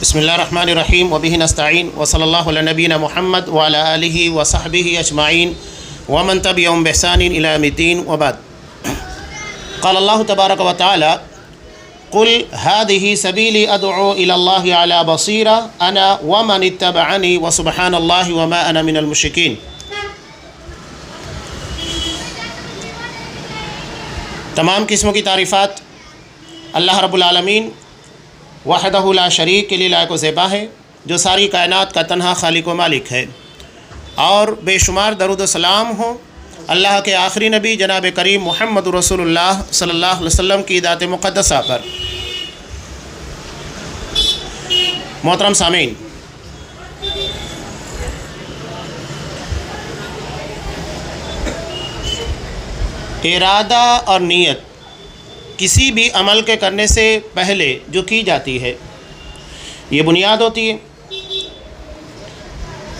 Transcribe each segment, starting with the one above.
بسم اللہ الرحمن الرحیم وبہ نستعین وصلی اللہ علی نبینا محمد وعلی آلہ وصحبہ اجمعین ومن تبعہم بإحسان الی یوم الدین وبعد۔ قال اللہ تبارک و تعالی قل هذه سبیلی ادعو الی اللہ علی بصیرہ انا ومن اتبعنی وسبحان اللہ وما انا من المشرکین۔ تمام قسموں کی تعریفات اللہ رب العالمین وحدہ لا شریک کے لیے لائق و زیبا ہے، جو ساری کائنات کا تنہا خالق و مالک ہے، اور بے شمار درود و سلام ہوں اللہ کے آخری نبی جناب کریم محمد رسول اللہ صلی اللہ علیہ وسلم کی ذات مقدسہ پر۔ محترم سامعین، ارادہ اور نیت کسی بھی عمل کے کرنے سے پہلے جو کی جاتی ہے یہ بنیاد ہوتی ہے،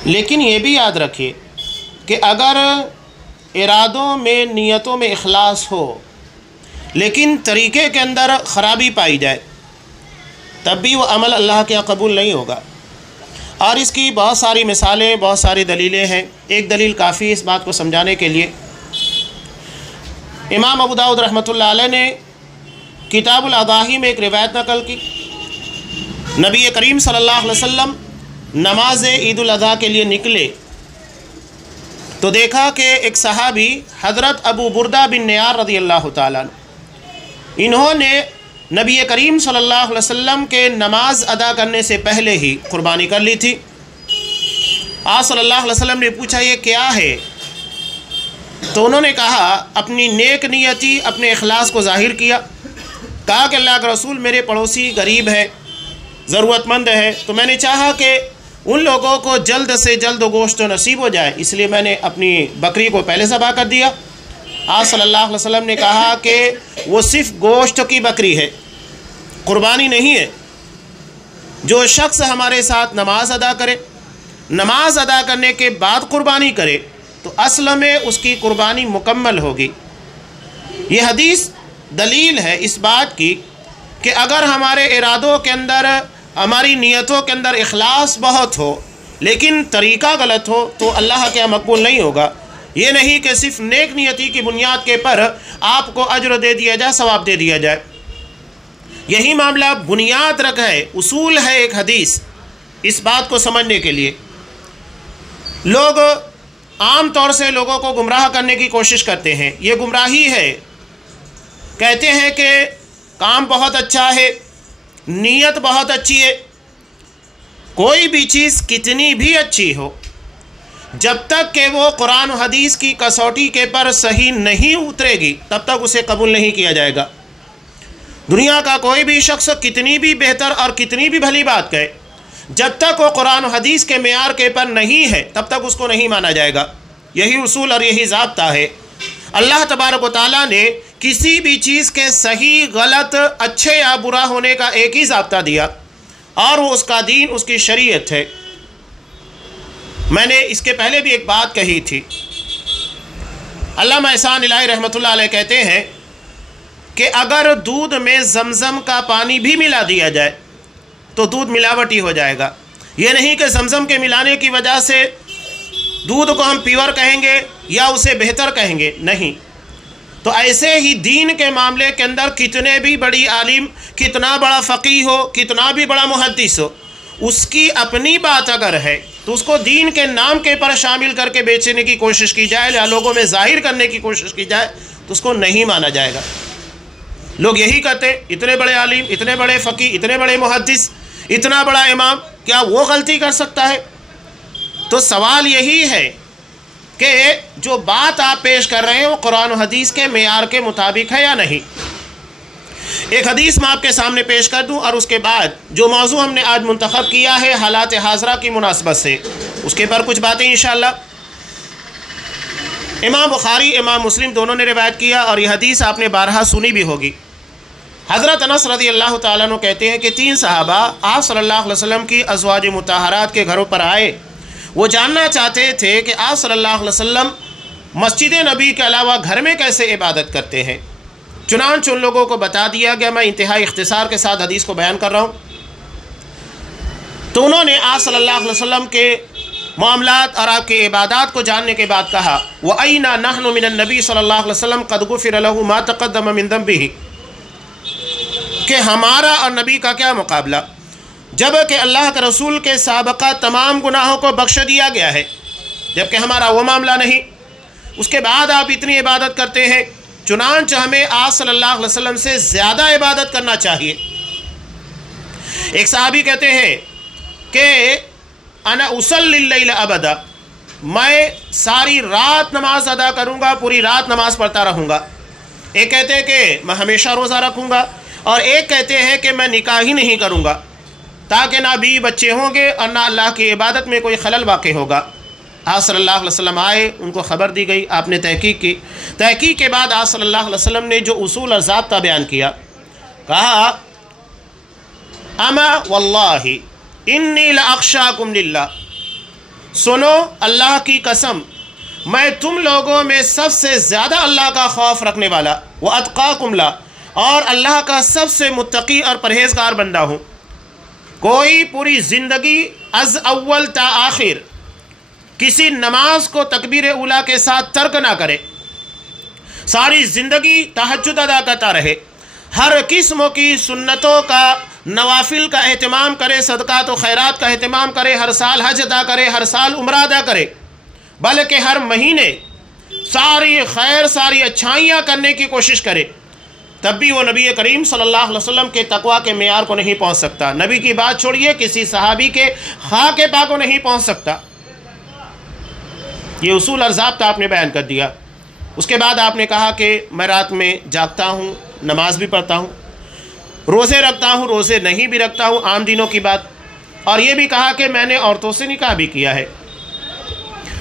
لیکن یہ بھی یاد رکھیے کہ اگر ارادوں میں نیتوں میں اخلاص ہو لیکن طریقے کے اندر خرابی پائی جائے تب بھی وہ عمل اللہ کے یہاں قبول نہیں ہوگا۔ اور اس کی بہت ساری مثالیں، بہت ساری دلیلیں ہیں۔ ایک دلیل کافی اس بات کو سمجھانے کے لیے، امام ابو داؤد رحمۃ اللہ علیہ نے کتاب الاضاحی میں ایک روایت نقل کی۔ نبی کریم صلی اللہ علیہ وسلم نماز عید الاضحیٰ کے لیے نکلے تو دیکھا کہ ایک صحابی حضرت ابو بردہ بن نیار رضی اللہ تعالیٰ عنہ، انہوں نے نبی کریم صلی اللہ علیہ وسلم کے نماز ادا کرنے سے پہلے ہی قربانی کر لی تھی۔ آپ صلی اللہ علیہ وسلم نے پوچھا یہ کیا ہے؟ تو انہوں نے کہا، اپنی نیک نیتی، اپنے اخلاص کو ظاہر کیا، کہا کہ اللہ کا رسول میرے پڑوسی غریب ہے، ضرورت مند ہے، تو میں نے چاہا کہ ان لوگوں کو جلد سے جلد گوشت نصیب ہو جائے، اس لیے میں نے اپنی بکری کو پہلے ذبح کر دیا۔ آپ صلی اللہ علیہ وسلم نے کہا کہ وہ صرف گوشت کی بکری ہے، قربانی نہیں ہے۔ جو شخص ہمارے ساتھ نماز ادا کرے، نماز ادا کرنے کے بعد قربانی کرے تو اصل میں اس کی قربانی مکمل ہوگی۔ یہ حدیث دلیل ہے اس بات کی کہ اگر ہمارے ارادوں کے اندر، ہماری نیتوں کے اندر اخلاص بہت ہو لیکن طریقہ غلط ہو تو اللہ کے یہاں مقبول نہیں ہوگا۔ یہ نہیں کہ صرف نیک نیتی کی بنیاد کے پر آپ کو اجر دے دیا جائے، ثواب دے دیا جائے۔ یہی معاملہ بنیاد رکھا ہے، اصول ہے ایک حدیث اس بات کو سمجھنے کے لیے۔ لوگ عام طور سے لوگوں کو گمراہ کرنے کی کوشش کرتے ہیں، یہ گمراہی ہے۔ کہتے ہیں کہ کام بہت اچھا ہے، نیت بہت اچھی ہے۔ کوئی بھی چیز کتنی بھی اچھی ہو، جب تک کہ وہ قرآن و حدیث کی کسوٹی کے پر صحیح نہیں اترے گی تب تک اسے قبول نہیں کیا جائے گا۔ دنیا کا کوئی بھی شخص کتنی بھی بہتر اور کتنی بھی بھلی بات کہے، جب تک وہ قرآن و حدیث کے معیار کے پر نہیں ہے تب تک اس کو نہیں مانا جائے گا۔ یہی اصول اور یہی ضابطہ ہے۔ اللہ تبارک و تعالیٰ نے کسی بھی چیز کے صحیح، غلط، اچھے یا برا ہونے کا ایک ہی ضابطہ دیا، اور وہ اس کا دین، اس کی شریعت ہے۔ میں نے اس کے پہلے بھی ایک بات کہی تھی۔ علامہ احسان الہی رحمۃ اللہ علیہ کہتے ہیں کہ اگر دودھ میں زمزم کا پانی بھی ملا دیا جائے تو دودھ ملاوٹی ہو جائے گا۔ یہ نہیں کہ زمزم کے ملانے کی وجہ سے دودھ کو ہم پیور کہیں گے یا اسے بہتر کہیں گے، نہیں۔ تو ایسے ہی دین کے معاملے کے اندر کتنے بھی بڑی عالم، کتنا بڑا فقیہ ہو، کتنا بھی بڑا محدث ہو، اس کی اپنی بات اگر ہے تو اس کو دین کے نام کے پر شامل کر کے بیچنے کی کوشش کی جائے یا لوگوں میں ظاہر کرنے کی کوشش کی جائے تو اس کو نہیں مانا جائے گا۔ لوگ یہی کہتے، اتنے بڑے عالم، اتنے بڑے فقیہ، اتنے بڑے محدث، اتنا بڑا امام، کیا وہ غلطی کر سکتا ہے؟ تو سوال یہی ہے کہ جو بات آپ پیش کر رہے ہیں وہ قرآن و حدیث کے معیار کے مطابق ہے یا نہیں۔ ایک حدیث میں آپ کے سامنے پیش کر دوں، اور اس کے بعد جو موضوع ہم نے آج منتخب کیا ہے حالات حاضرہ کی مناسبت سے، اس کے پر کچھ باتیں انشاءاللہ۔ امام بخاری، امام مسلم دونوں نے روایت کیا، اور یہ حدیث آپ نے بارہا سنی بھی ہوگی۔ حضرت انس رضی اللہ تعالیٰ عنہ کہتے ہیں کہ 3 صحابہ آپ صلی اللہ علیہ وسلم کی ازواج مطہرات کے گھروں پر آئے۔ وہ جاننا چاہتے تھے کہ آپ صلی اللہ علیہ وسلم مسجد نبی کے علاوہ گھر میں کیسے عبادت کرتے ہیں۔ چنانچہ ان لوگوں کو بتا دیا گیا۔ میں انتہائی اختصار کے ساتھ حدیث کو بیان کر رہا ہوں۔ تو انہوں نے آپ صلی اللہ علیہ وسلم کے معاملات اور آپ کی عبادات کو جاننے کے بعد کہا وَأَيْنَا نَحْنُ مِنَ النَّبِي صلی اللہ علیہ وسلم قَدْ غُفِرَ لَهُ مَا تَقَدَّمَ مِن ذَنبِهِ، کہ ہمارا اور نبی کا کیا مقابلہ، جب کہ اللہ کے رسول کے سابقہ تمام گناہوں کو بخش دیا گیا ہے، جبکہ ہمارا وہ معاملہ نہیں، اس کے بعد آپ اتنی عبادت کرتے ہیں، چنانچہ ہمیں آپ صلی اللہ علیہ وسلم سے زیادہ عبادت کرنا چاہیے۔ ایک صحابی کہتے ہیں کہ انا اصلی اللیل ابدا، میں ساری رات نماز ادا کروں گا، پوری رات نماز پڑھتا رہوں گا۔ ایک کہتے ہیں کہ میں ہمیشہ روزہ رکھوں گا، اور ایک کہتے ہیں کہ میں نکاح ہی نہیں کروں گا تاکہ نہ بیوی بچے ہوں گے اور نہ اللہ کی عبادت میں کوئی خلل واقع ہوگا۔ آپ صلی اللہ علیہ وسلم آئے، ان کو خبر دی گئی، آپ نے تحقیق کی، تحقیق کے بعد آپ صلی اللہ علیہ وسلم نے جو اصول اور ضابطہ بیان کیا، کہا اما واللہ انی لاخشاکم للہ، سنو اللہ کی قسم میں تم لوگوں میں سب سے زیادہ اللہ کا خوف رکھنے والا، واتقاکم لا، اور اللہ کا سب سے متقی اور پرہیزگار بندہ ہوں۔ کوئی پوری زندگی از اول تا آخر کسی نماز کو تکبیر اولیٰ کے ساتھ ترک نہ کرے، ساری زندگی تہجد ادا کرتا رہے، ہر قسم کی سنتوں کا، نوافل کا اہتمام کرے، صدقات و خیرات کا اہتمام کرے، ہر سال حج ادا کرے، ہر سال عمرہ ادا کرے، بلکہ ہر مہینے ساری خیر، ساری اچھائیاں کرنے کی کوشش کرے، تب بھی وہ نبی کریم صلی اللہ علیہ وسلم کے تقویٰ کے معیار کو نہیں پہنچ سکتا۔ نبی کی بات چھوڑیے، کسی صحابی کے خاک پا کو نہیں پہنچ سکتا۔ یہ اصول اور ضابطہ آپ نے بیان کر دیا۔ اس کے بعد آپ نے کہا کہ میں رات میں جاگتا ہوں، نماز بھی پڑھتا ہوں، روزے رکھتا ہوں، روزے نہیں بھی رکھتا ہوں، عام دنوں کی بات، اور یہ بھی کہا کہ میں نے عورتوں سے نکاح بھی کیا ہے۔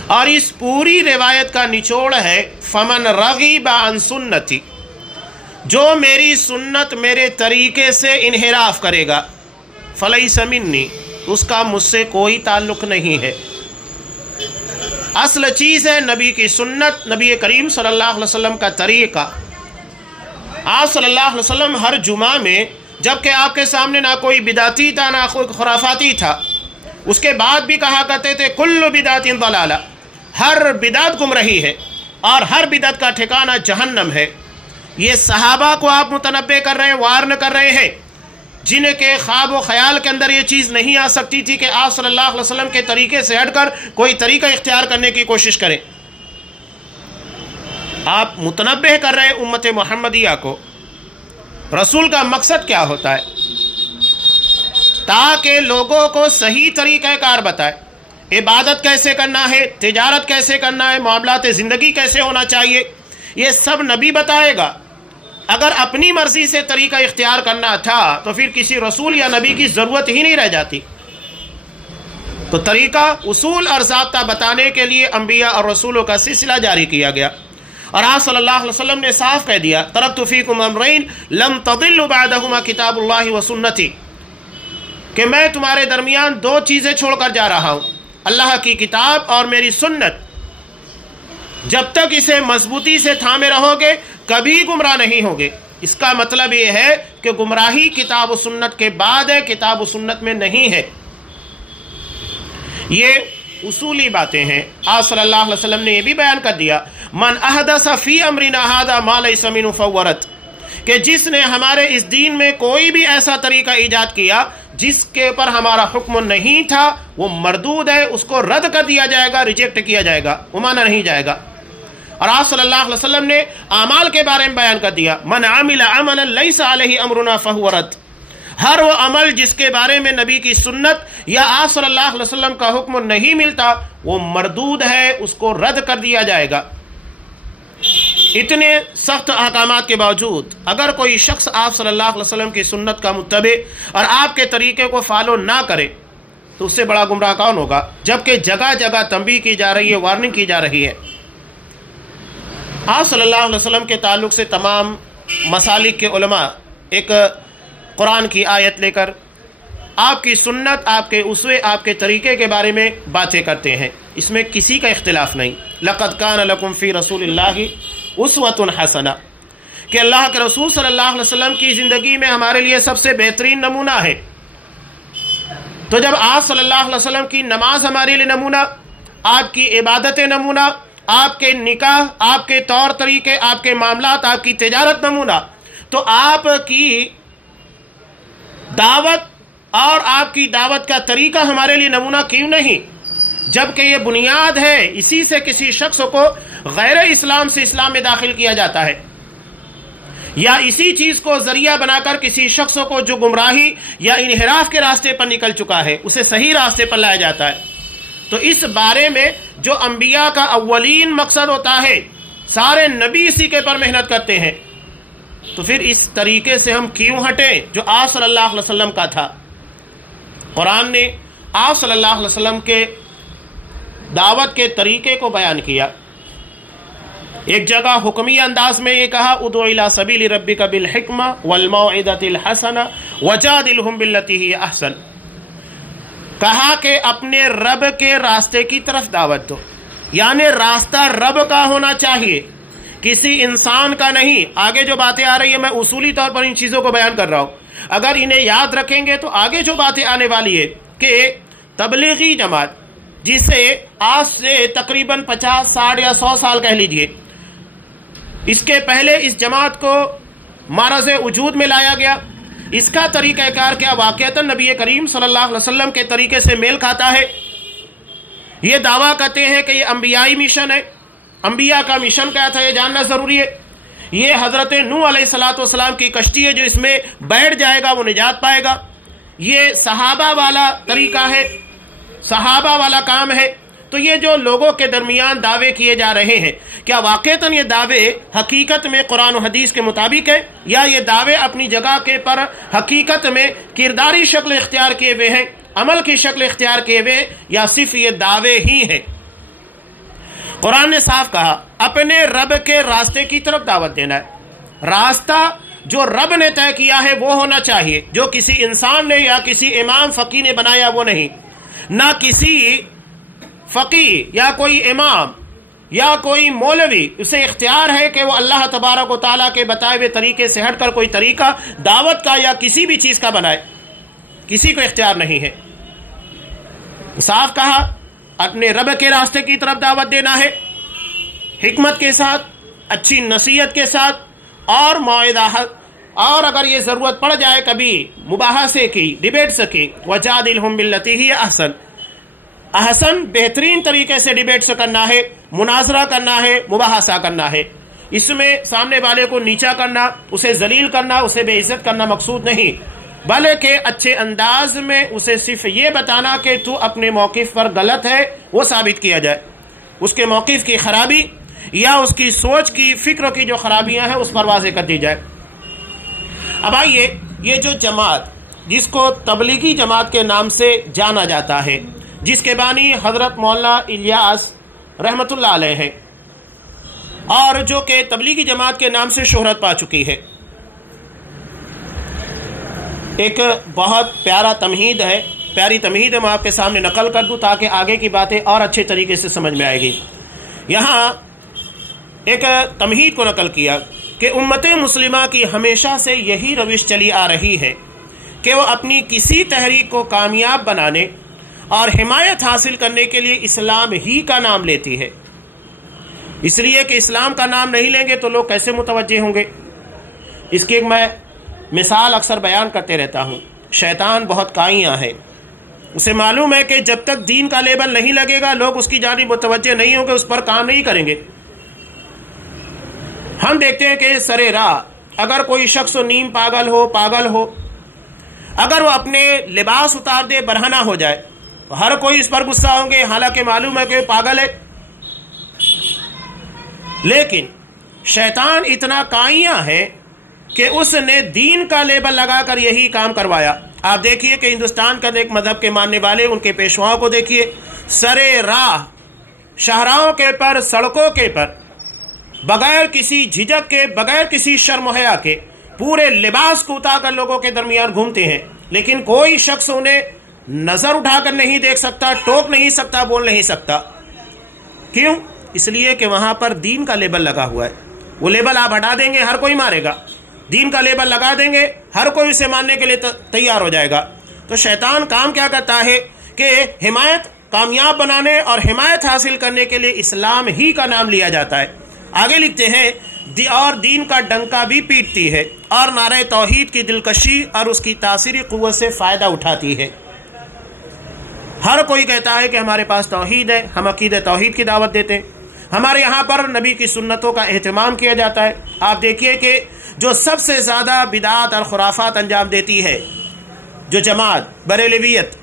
اور اس پوری روایت کا نچوڑ ہے فمن رغب عن سنتی، جو میری سنت، میرے طریقے سے انحراف کرے گا، فلیس منی، اس کا مجھ سے کوئی تعلق نہیں ہے۔ اصل چیز ہے نبی کی سنت، نبی کریم صلی اللہ علیہ وسلم کا طریقہ۔ آپ صلی اللہ علیہ وسلم ہر جمعہ میں، جبکہ آپ کے سامنے نہ کوئی بدعتی تھا نہ کوئی خرافاتی تھا، اس کے بعد بھی کہا کرتے تھے کل بدعت ضلالہ، ہر بدعت گمراہی ہے اور ہر بدعت کا ٹھکانہ جہنم ہے۔ یہ صحابہ کو آپ متنبہ کر رہے ہیں، وارن کر رہے ہیں، جن کے خواب و خیال کے اندر یہ چیز نہیں آ سکتی تھی کہ آپ صلی اللہ علیہ وسلم کے طریقے سے ہٹ کر کوئی طریقہ اختیار کرنے کی کوشش کریں۔ آپ متنبہ کر رہے ہیں امت محمدیہ کو، رسول کا مقصد کیا ہوتا ہے، تاکہ لوگوں کو صحیح طریقہ کار بتائے، عبادت کیسے کرنا ہے، تجارت کیسے کرنا ہے، معاملات زندگی کیسے ہونا چاہیے، یہ سب نبی بتائے گا۔ اگر اپنی مرضی سے طریقہ اختیار کرنا تھا تو پھر کسی رسول یا نبی کی ضرورت ہی نہیں رہ جاتی۔ تو طریقہ، اصول اور ضابطہ بتانے کے لیے انبیاء اور رسولوں کا سلسلہ جاری کیا گیا، اور آپ صلی اللہ علیہ وسلم نے صاف کہہ دیا ترکت فیکم امرین لم تضلوا بعدہما کتاب اللہ و سنتی، کہ میں تمہارے درمیان دو چیزیں چھوڑ کر جا رہا ہوں، اللہ کی کتاب اور میری سنت، جب تک اسے مضبوطی سے تھامے رہو گے کبھی گمراہ نہیں ہوگے۔ اس کا مطلب یہ ہے کہ گمراہی کتاب و سنت کے بعد ہے، کتاب و سنت میں نہیں ہے۔ یہ اصولی باتیں ہیں۔ آپ صلی اللہ علیہ وسلم نے یہ بھی بیان کر دیا من احدث فی امرنا ھذا ما لیس منہ فہو رد، کہ جس نے ہمارے اس دین میں کوئی بھی ایسا طریقہ ایجاد کیا جس کے اوپر ہمارا حکم نہیں تھا، وہ مردود ہے، اس کو رد کر دیا جائے گا، ریجیکٹ کیا جائے گا، وہ مانا نہیں جائے گا۔ اور آپ صلی اللہ علیہ وسلم نے اعمال کے بارے میں بیان کر دیا من عمل عملا لیس علیہ امرنا فہو رد، ہر وہ عمل جس کے بارے میں نبی کی سنت یا آپ صلی اللہ علیہ وسلم کا حکم نہیں ملتا وہ مردود ہے، اس کو رد کر دیا جائے گا۔ اتنے سخت احکامات کے باوجود اگر کوئی شخص آپ صلی اللہ علیہ وسلم کی سنت کا متبع اور آپ کے طریقے کو فالو نہ کرے تو اس سے بڑا گمراہ کون ہوگا، جبکہ جگہ جگہ تنبیہ کی جا رہی ہے، وارننگ کی جا رہی ہے۔ آپ صلی اللہ علیہ وسلم کے تعلق سے تمام مسالک کے علماء ایک قرآن کی آیت لے کر آپ کی سنت، آپ کے اسوے، آپ کے طریقے کے بارے میں باتیں کرتے ہیں، اس میں کسی کا اختلاف نہیں۔ لقد کان لکم فی رسول اللہ اسوۃ حسنہ، کہ اللہ کے رسول صلی اللہ علیہ وسلم کی زندگی میں ہمارے لیے سب سے بہترین نمونہ ہے۔ تو جب آپ صلی اللہ علیہ وسلم کی نماز ہمارے لیے نمونہ، آپ کی عبادت نمونہ، آپ کے نکاح، آپ کے طور طریقے، آپ کے معاملات، آپ کی تجارت نمونہ، تو آپ کی دعوت اور آپ کی دعوت کا طریقہ ہمارے لیے نمونہ کیوں نہیں؟ جبکہ یہ بنیاد ہے، اسی سے کسی شخص کو غیر اسلام سے اسلام میں داخل کیا جاتا ہے، یا اسی چیز کو ذریعہ بنا کر کسی شخص کو جو گمراہی یا انحراف کے راستے پر نکل چکا ہے اسے صحیح راستے پر لایا جاتا ہے۔ تو اس بارے میں جو انبیاء کا اولین مقصد ہوتا ہے، سارے نبی اسی کے پر محنت کرتے ہیں، تو پھر اس طریقے سے ہم کیوں ہٹیں جو آپ صلی اللہ علیہ وسلم کا تھا؟ قرآن نے آپ صلی اللہ علیہ وسلم کے دعوت کے طریقے کو بیان کیا۔ ایک جگہ حکمی انداز میں یہ کہا، ادعو الی سبیل ربک بالحکمہ والموعظۃ الحسنہ وجادلہم باللتی ہی احسن، کہا کہ اپنے رب کے راستے کی طرف دعوت دو، یعنی راستہ رب کا ہونا چاہیے، کسی انسان کا نہیں۔ آگے جو باتیں آ رہی ہیں میں اصولی طور پر ان چیزوں کو بیان کر رہا ہوں، اگر انہیں یاد رکھیں گے تو آگے جو باتیں آنے والی ہے کہ تبلیغی جماعت، جسے آج سے تقریباً 50 60 یا 100 سال کہہ لیجئے، اس کے پہلے اس جماعت کو معرض وجود میں لایا گیا، اس کا طریقہ کار کیا واقعتاً نبی کریم صلی اللہ علیہ وسلم کے طریقے سے میل کھاتا ہے؟ یہ دعویٰ کرتے ہیں کہ یہ انبیائی مشن ہے۔ انبیاء کا مشن کیا تھا یہ جاننا ضروری ہے۔ یہ حضرت نوح علیہ السلام کی کشتی ہے، جو اس میں بیٹھ جائے گا وہ نجات پائے گا۔ یہ صحابہ والا طریقہ ہے، صحابہ والا کام ہے۔ تو یہ جو لوگوں کے درمیان دعوے کیے جا رہے ہیں، کیا واقعتاً یہ دعوے حقیقت میں قرآن و حدیث کے مطابق ہے، یا یہ دعوے اپنی جگہ کے پر حقیقت میں کرداری شکل اختیار کیے ہوئے ہیں، عمل کی شکل اختیار کیے ہوئے، یا صرف یہ دعوے ہی ہیں؟ قرآن نے صاف کہا اپنے رب کے راستے کی طرف دعوت دینا ہے۔ راستہ جو رب نے طے کیا ہے وہ ہونا چاہیے، جو کسی انسان نے یا کسی امام فقی نے بنایا وہ نہیں۔ نہ کسی فقی یا کوئی امام یا کوئی مولوی اسے اختیار ہے کہ وہ اللہ تبارک و تعالیٰ کے بتائے ہوئے طریقے سے ہٹ کر کوئی طریقہ دعوت کا یا کسی بھی چیز کا بنائے، کسی کو اختیار نہیں ہے۔ صاف کہا اپنے رب کے راستے کی طرف دعوت دینا ہے، حکمت کے ساتھ، اچھی نصیحت کے ساتھ، اور موعظہ، اور اگر یہ ضرورت پڑ جائے کبھی مباحثے کی، ڈیبیٹس کی، وجادلہم باللتی ہی احسن، احسن بہترین طریقے سے ڈیبیٹس کرنا ہے، مناظرہ کرنا ہے، مباحثہ کرنا ہے۔ اس میں سامنے والے کو نیچا کرنا، اسے ذلیل کرنا، اسے بے عزت کرنا مقصود نہیں، بلکہ اچھے انداز میں اسے صرف یہ بتانا کہ تو اپنے موقف پر غلط ہے، وہ ثابت کیا جائے، اس کے موقف کی خرابی یا اس کی سوچ کی، فکر کی جو خرابیاں ہیں اس پر واضح کر دی جائے۔ اب آئیے، یہ جو جماعت جس کو تبلیغی جماعت کے نام سے جانا جاتا ہے، جس کے بانی حضرت مولانا الیاس رحمۃ اللہ علیہ ہیں، اور جو کہ تبلیغی جماعت کے نام سے شہرت پا چکی ہے، ایک بہت پیارا تمہید ہے، پیاری تمہید ہے، میں آپ کے سامنے نقل کر دوں تاکہ آگے کی باتیں اور اچھے طریقے سے سمجھ میں آئے گی۔ یہاں ایک تمہید کو نقل کیا کہ امت مسلمہ کی ہمیشہ سے یہی روش چلی آ رہی ہے کہ وہ اپنی کسی تحریک کو کامیاب بنانے اور حمایت حاصل کرنے کے لیے اسلام ہی کا نام لیتی ہے۔ اس لیے کہ اسلام کا نام نہیں لیں گے تو لوگ کیسے متوجہ ہوں گے؟ اس کی ایک میں مثال اکثر بیان کرتے رہتا ہوں۔ شیطان بہت کائیاں ہے، اسے معلوم ہے کہ جب تک دین کا لیبل نہیں لگے گا لوگ اس کی جانب متوجہ نہیں ہوں گے، اس پر کام نہیں کریں گے۔ ہم دیکھتے ہیں کہ سرے راہ اگر کوئی شخص نیم پاگل ہو، اگر وہ اپنے لباس اتار دے، برہنہ ہو جائے، تو ہر کوئی اس پر غصہ ہوں گے، حالانکہ معلوم ہے کہ وہ پاگل ہے۔ لیکن شیطان اتنا کائیاں ہے کہ اس نے دین کا لیبل لگا کر یہی کام کروایا۔ آپ دیکھیے کہ ہندوستان کا ایک مذہب کے ماننے والے، ان کے پیشواؤں کو دیکھیے، سرے راہ شاہراہوں کے پر، سڑکوں کے پر، بغیر کسی جھجک کے، بغیر کسی شرم و حیا کے، پورے لباس کو اتار کر لوگوں کے درمیان گھومتے ہیں، لیکن کوئی شخص انہیں نظر اٹھا کر نہیں دیکھ سکتا، ٹوک نہیں سکتا، بول نہیں سکتا۔ کیوں؟ اس لیے کہ وہاں پر دین کا لیبل لگا ہوا ہے۔ وہ لیبل آپ ہٹا دیں گے ہر کوئی مارے گا، دین کا لیبل لگا دیں گے ہر کوئی اسے ماننے کے لیے تیار ہو جائے گا۔ تو شیطان کام کیا کرتا ہے کہ حمایت کامیاب بنانے اور حمایت حاصل کرنے کے لیے اسلام ہی کا نام لیا جاتا ہے۔ آگے لکھتے ہیں اور دین کا ڈنکا بھی پیٹتی ہے اور نعرہ توحید کی دلکشی اور اس کی تاثیری قوت سے فائدہ اٹھاتی ہے۔ ہر کوئی کہتا ہے کہ ہمارے پاس توحید ہے، ہم عقیدہ توحید کی دعوت دیتے ہیں، ہمارے یہاں پر نبی کی سنتوں کا اہتمام کیا جاتا ہے۔ آپ دیکھیے کہ جو سب سے زیادہ بدعات اور خرافات انجام دیتی ہے جو جماعت بریلویت،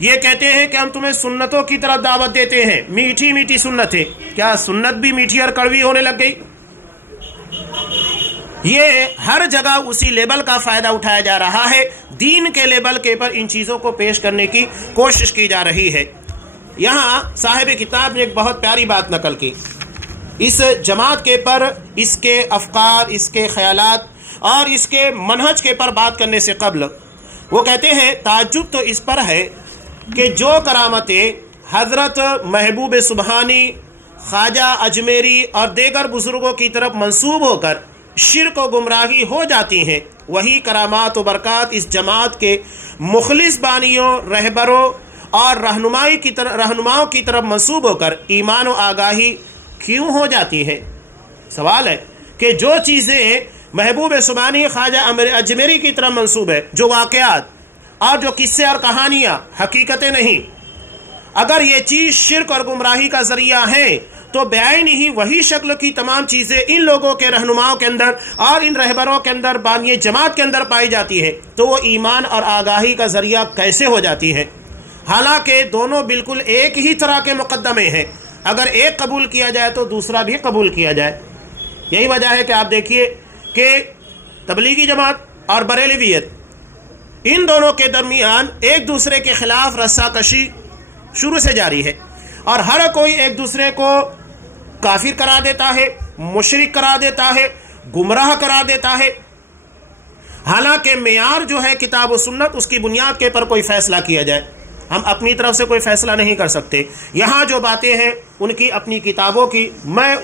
یہ کہتے ہیں کہ ہم تمہیں سنتوں کی طرف دعوت دیتے ہیں، میٹھی میٹھی سنتیں۔ کیا سنت بھی میٹھی اور کڑوی ہونے لگ گئی؟ یہ ہر جگہ اسی لیبل کا فائدہ اٹھایا جا رہا ہے، دین کے لیبل کے پر ان چیزوں کو پیش کرنے کی کوشش کی جا رہی ہے۔ یہاں صاحب کتاب نے ایک بہت پیاری بات نقل کی اس جماعت کے پر، اس کے افکار، اس کے خیالات اور اس کے منہج کے پر بات کرنے سے قبل وہ کہتے ہیں تعجب تو اس پر ہے کہ جو کرامتیں حضرت محبوب سبحانی، خواجہ اجمیری اور دیگر بزرگوں کی طرف منسوب ہو کر شرک و گمراہی ہو جاتی ہیں، وہی کرامات و برکات اس جماعت کے مخلص بانیوں، رہبروں اور رہنماؤں کی طرف منسوب ہو کر ایمان و آگاہی کیوں ہو جاتی ہے؟ سوال ہے کہ جو چیزیں محبوب سبحانی، خواجہ اجمیری کی طرف منسوب ہے، جو واقعات اور جو قصے اور کہانیاں حقیقتیں نہیں، اگر یہ چیز شرک اور گمراہی کا ذریعہ ہے تو بعین ہی وہی شکل کی تمام چیزیں ان لوگوں کے رہنماؤں کے اندر اور ان رہبروں کے اندر، بانی جماعت کے اندر پائی جاتی ہے، تو وہ ایمان اور آگاہی کا ذریعہ کیسے ہو جاتی ہے؟ حالانکہ دونوں بالکل ایک ہی طرح کے مقدمے ہیں، اگر ایک قبول کیا جائے تو دوسرا بھی قبول کیا جائے۔ یہی وجہ ہے کہ آپ دیکھیے کہ تبلیغی جماعت اور بریلویت، ان دونوں کے درمیان ایک دوسرے کے خلاف رسا کشی شروع سے جاری ہے، اور ہر کوئی ایک دوسرے کو کافر کرا دیتا ہے، مشرک کرا دیتا ہے، گمراہ کرا دیتا ہے۔ حالانکہ معیار جو ہے کتاب و سنت، اس کی بنیاد کے پر کوئی فیصلہ کیا جائے، ہم اپنی طرف سے کوئی فیصلہ نہیں کر سکتے۔ یہاں جو باتیں ہیں ان کی اپنی کتابوں کی، میں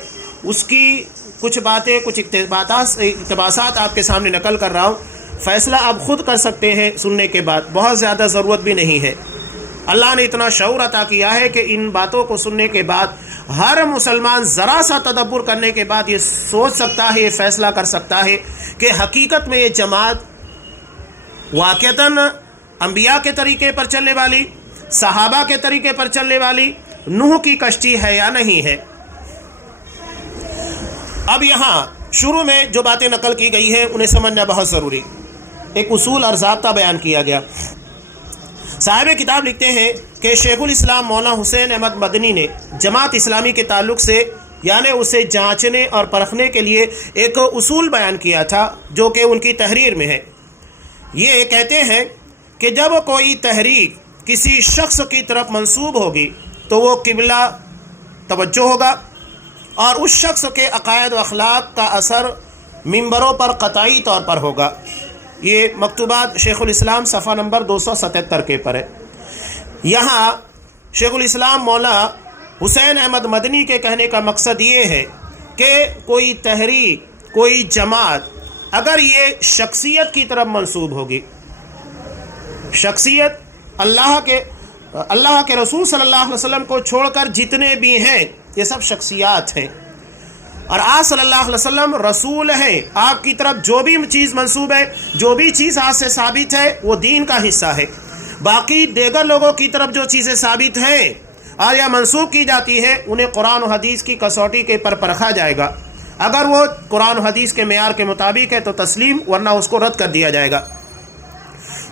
اس کی کچھ باتیں، کچھ اقتباسات آپ کے سامنے نقل کر رہا ہوں، فیصلہ آپ خود کر سکتے ہیں سننے کے بعد، بہت زیادہ ضرورت بھی نہیں ہے۔ اللہ نے اتنا شعور عطا کیا ہے کہ ان باتوں کو سننے کے بعد ہر مسلمان ذرا سا تدبر کرنے کے بعد یہ سوچ سکتا ہے، یہ فیصلہ کر سکتا ہے کہ حقیقت میں یہ جماعت واقعتاً انبیاء کے طریقے پر چلنے والی، صحابہ کے طریقے پر چلنے والی نوح کی کشتی ہے یا نہیں ہے۔ اب یہاں شروع میں جو باتیں نقل کی گئی ہیں انہیں سمجھنا بہت ضروری، ایک اصول اور ضابطہ بیان کیا گیا۔ صاحب کتاب لکھتے ہیں کہ شیخ الاسلام مولانا حسین احمد مدنی نے جماعت اسلامی کے تعلق سے، یعنی اسے جانچنے اور پرکھنے کے لیے ایک اصول بیان کیا تھا جو کہ ان کی تحریر میں ہے۔ یہ کہتے ہیں کہ جب کوئی تحریک کسی شخص کی طرف منسوب ہوگی تو وہ قبلہ توجہ ہوگا، اور اس شخص کے عقائد و اخلاق کا اثر ممبروں پر قطعی طور پر ہوگا۔ یہ مکتوبات شیخ الاسلام صفحہ نمبر 277 کے پر ہے۔ یہاں شیخ الاسلام مولانا حسین احمد مدنی کے کہنے کا مقصد یہ ہے کہ کوئی تحریک، کوئی جماعت اگر یہ شخصیت کی طرف منسوب ہوگی، شخصیت اللہ کے رسول صلی اللہ علیہ وسلم کو چھوڑ کر جتنے بھی ہیں یہ سب شخصیات ہیں، اور آپ صلی اللہ علیہ وسلم رسول ہیں، آپ کی طرف جو بھی چیز منسوب ہے، جو بھی چیز آپ سے ثابت ہے وہ دین کا حصہ ہے۔ باقی دیگر لوگوں کی طرف جو چیزیں ثابت ہیں اور یا منسوب کی جاتی ہے انہیں قرآن و حدیث کی کسوٹی کے پر پرکھا جائے گا، اگر وہ قرآن و حدیث کے معیار کے مطابق ہے تو تسلیم، ورنہ اس کو رد کر دیا جائے گا۔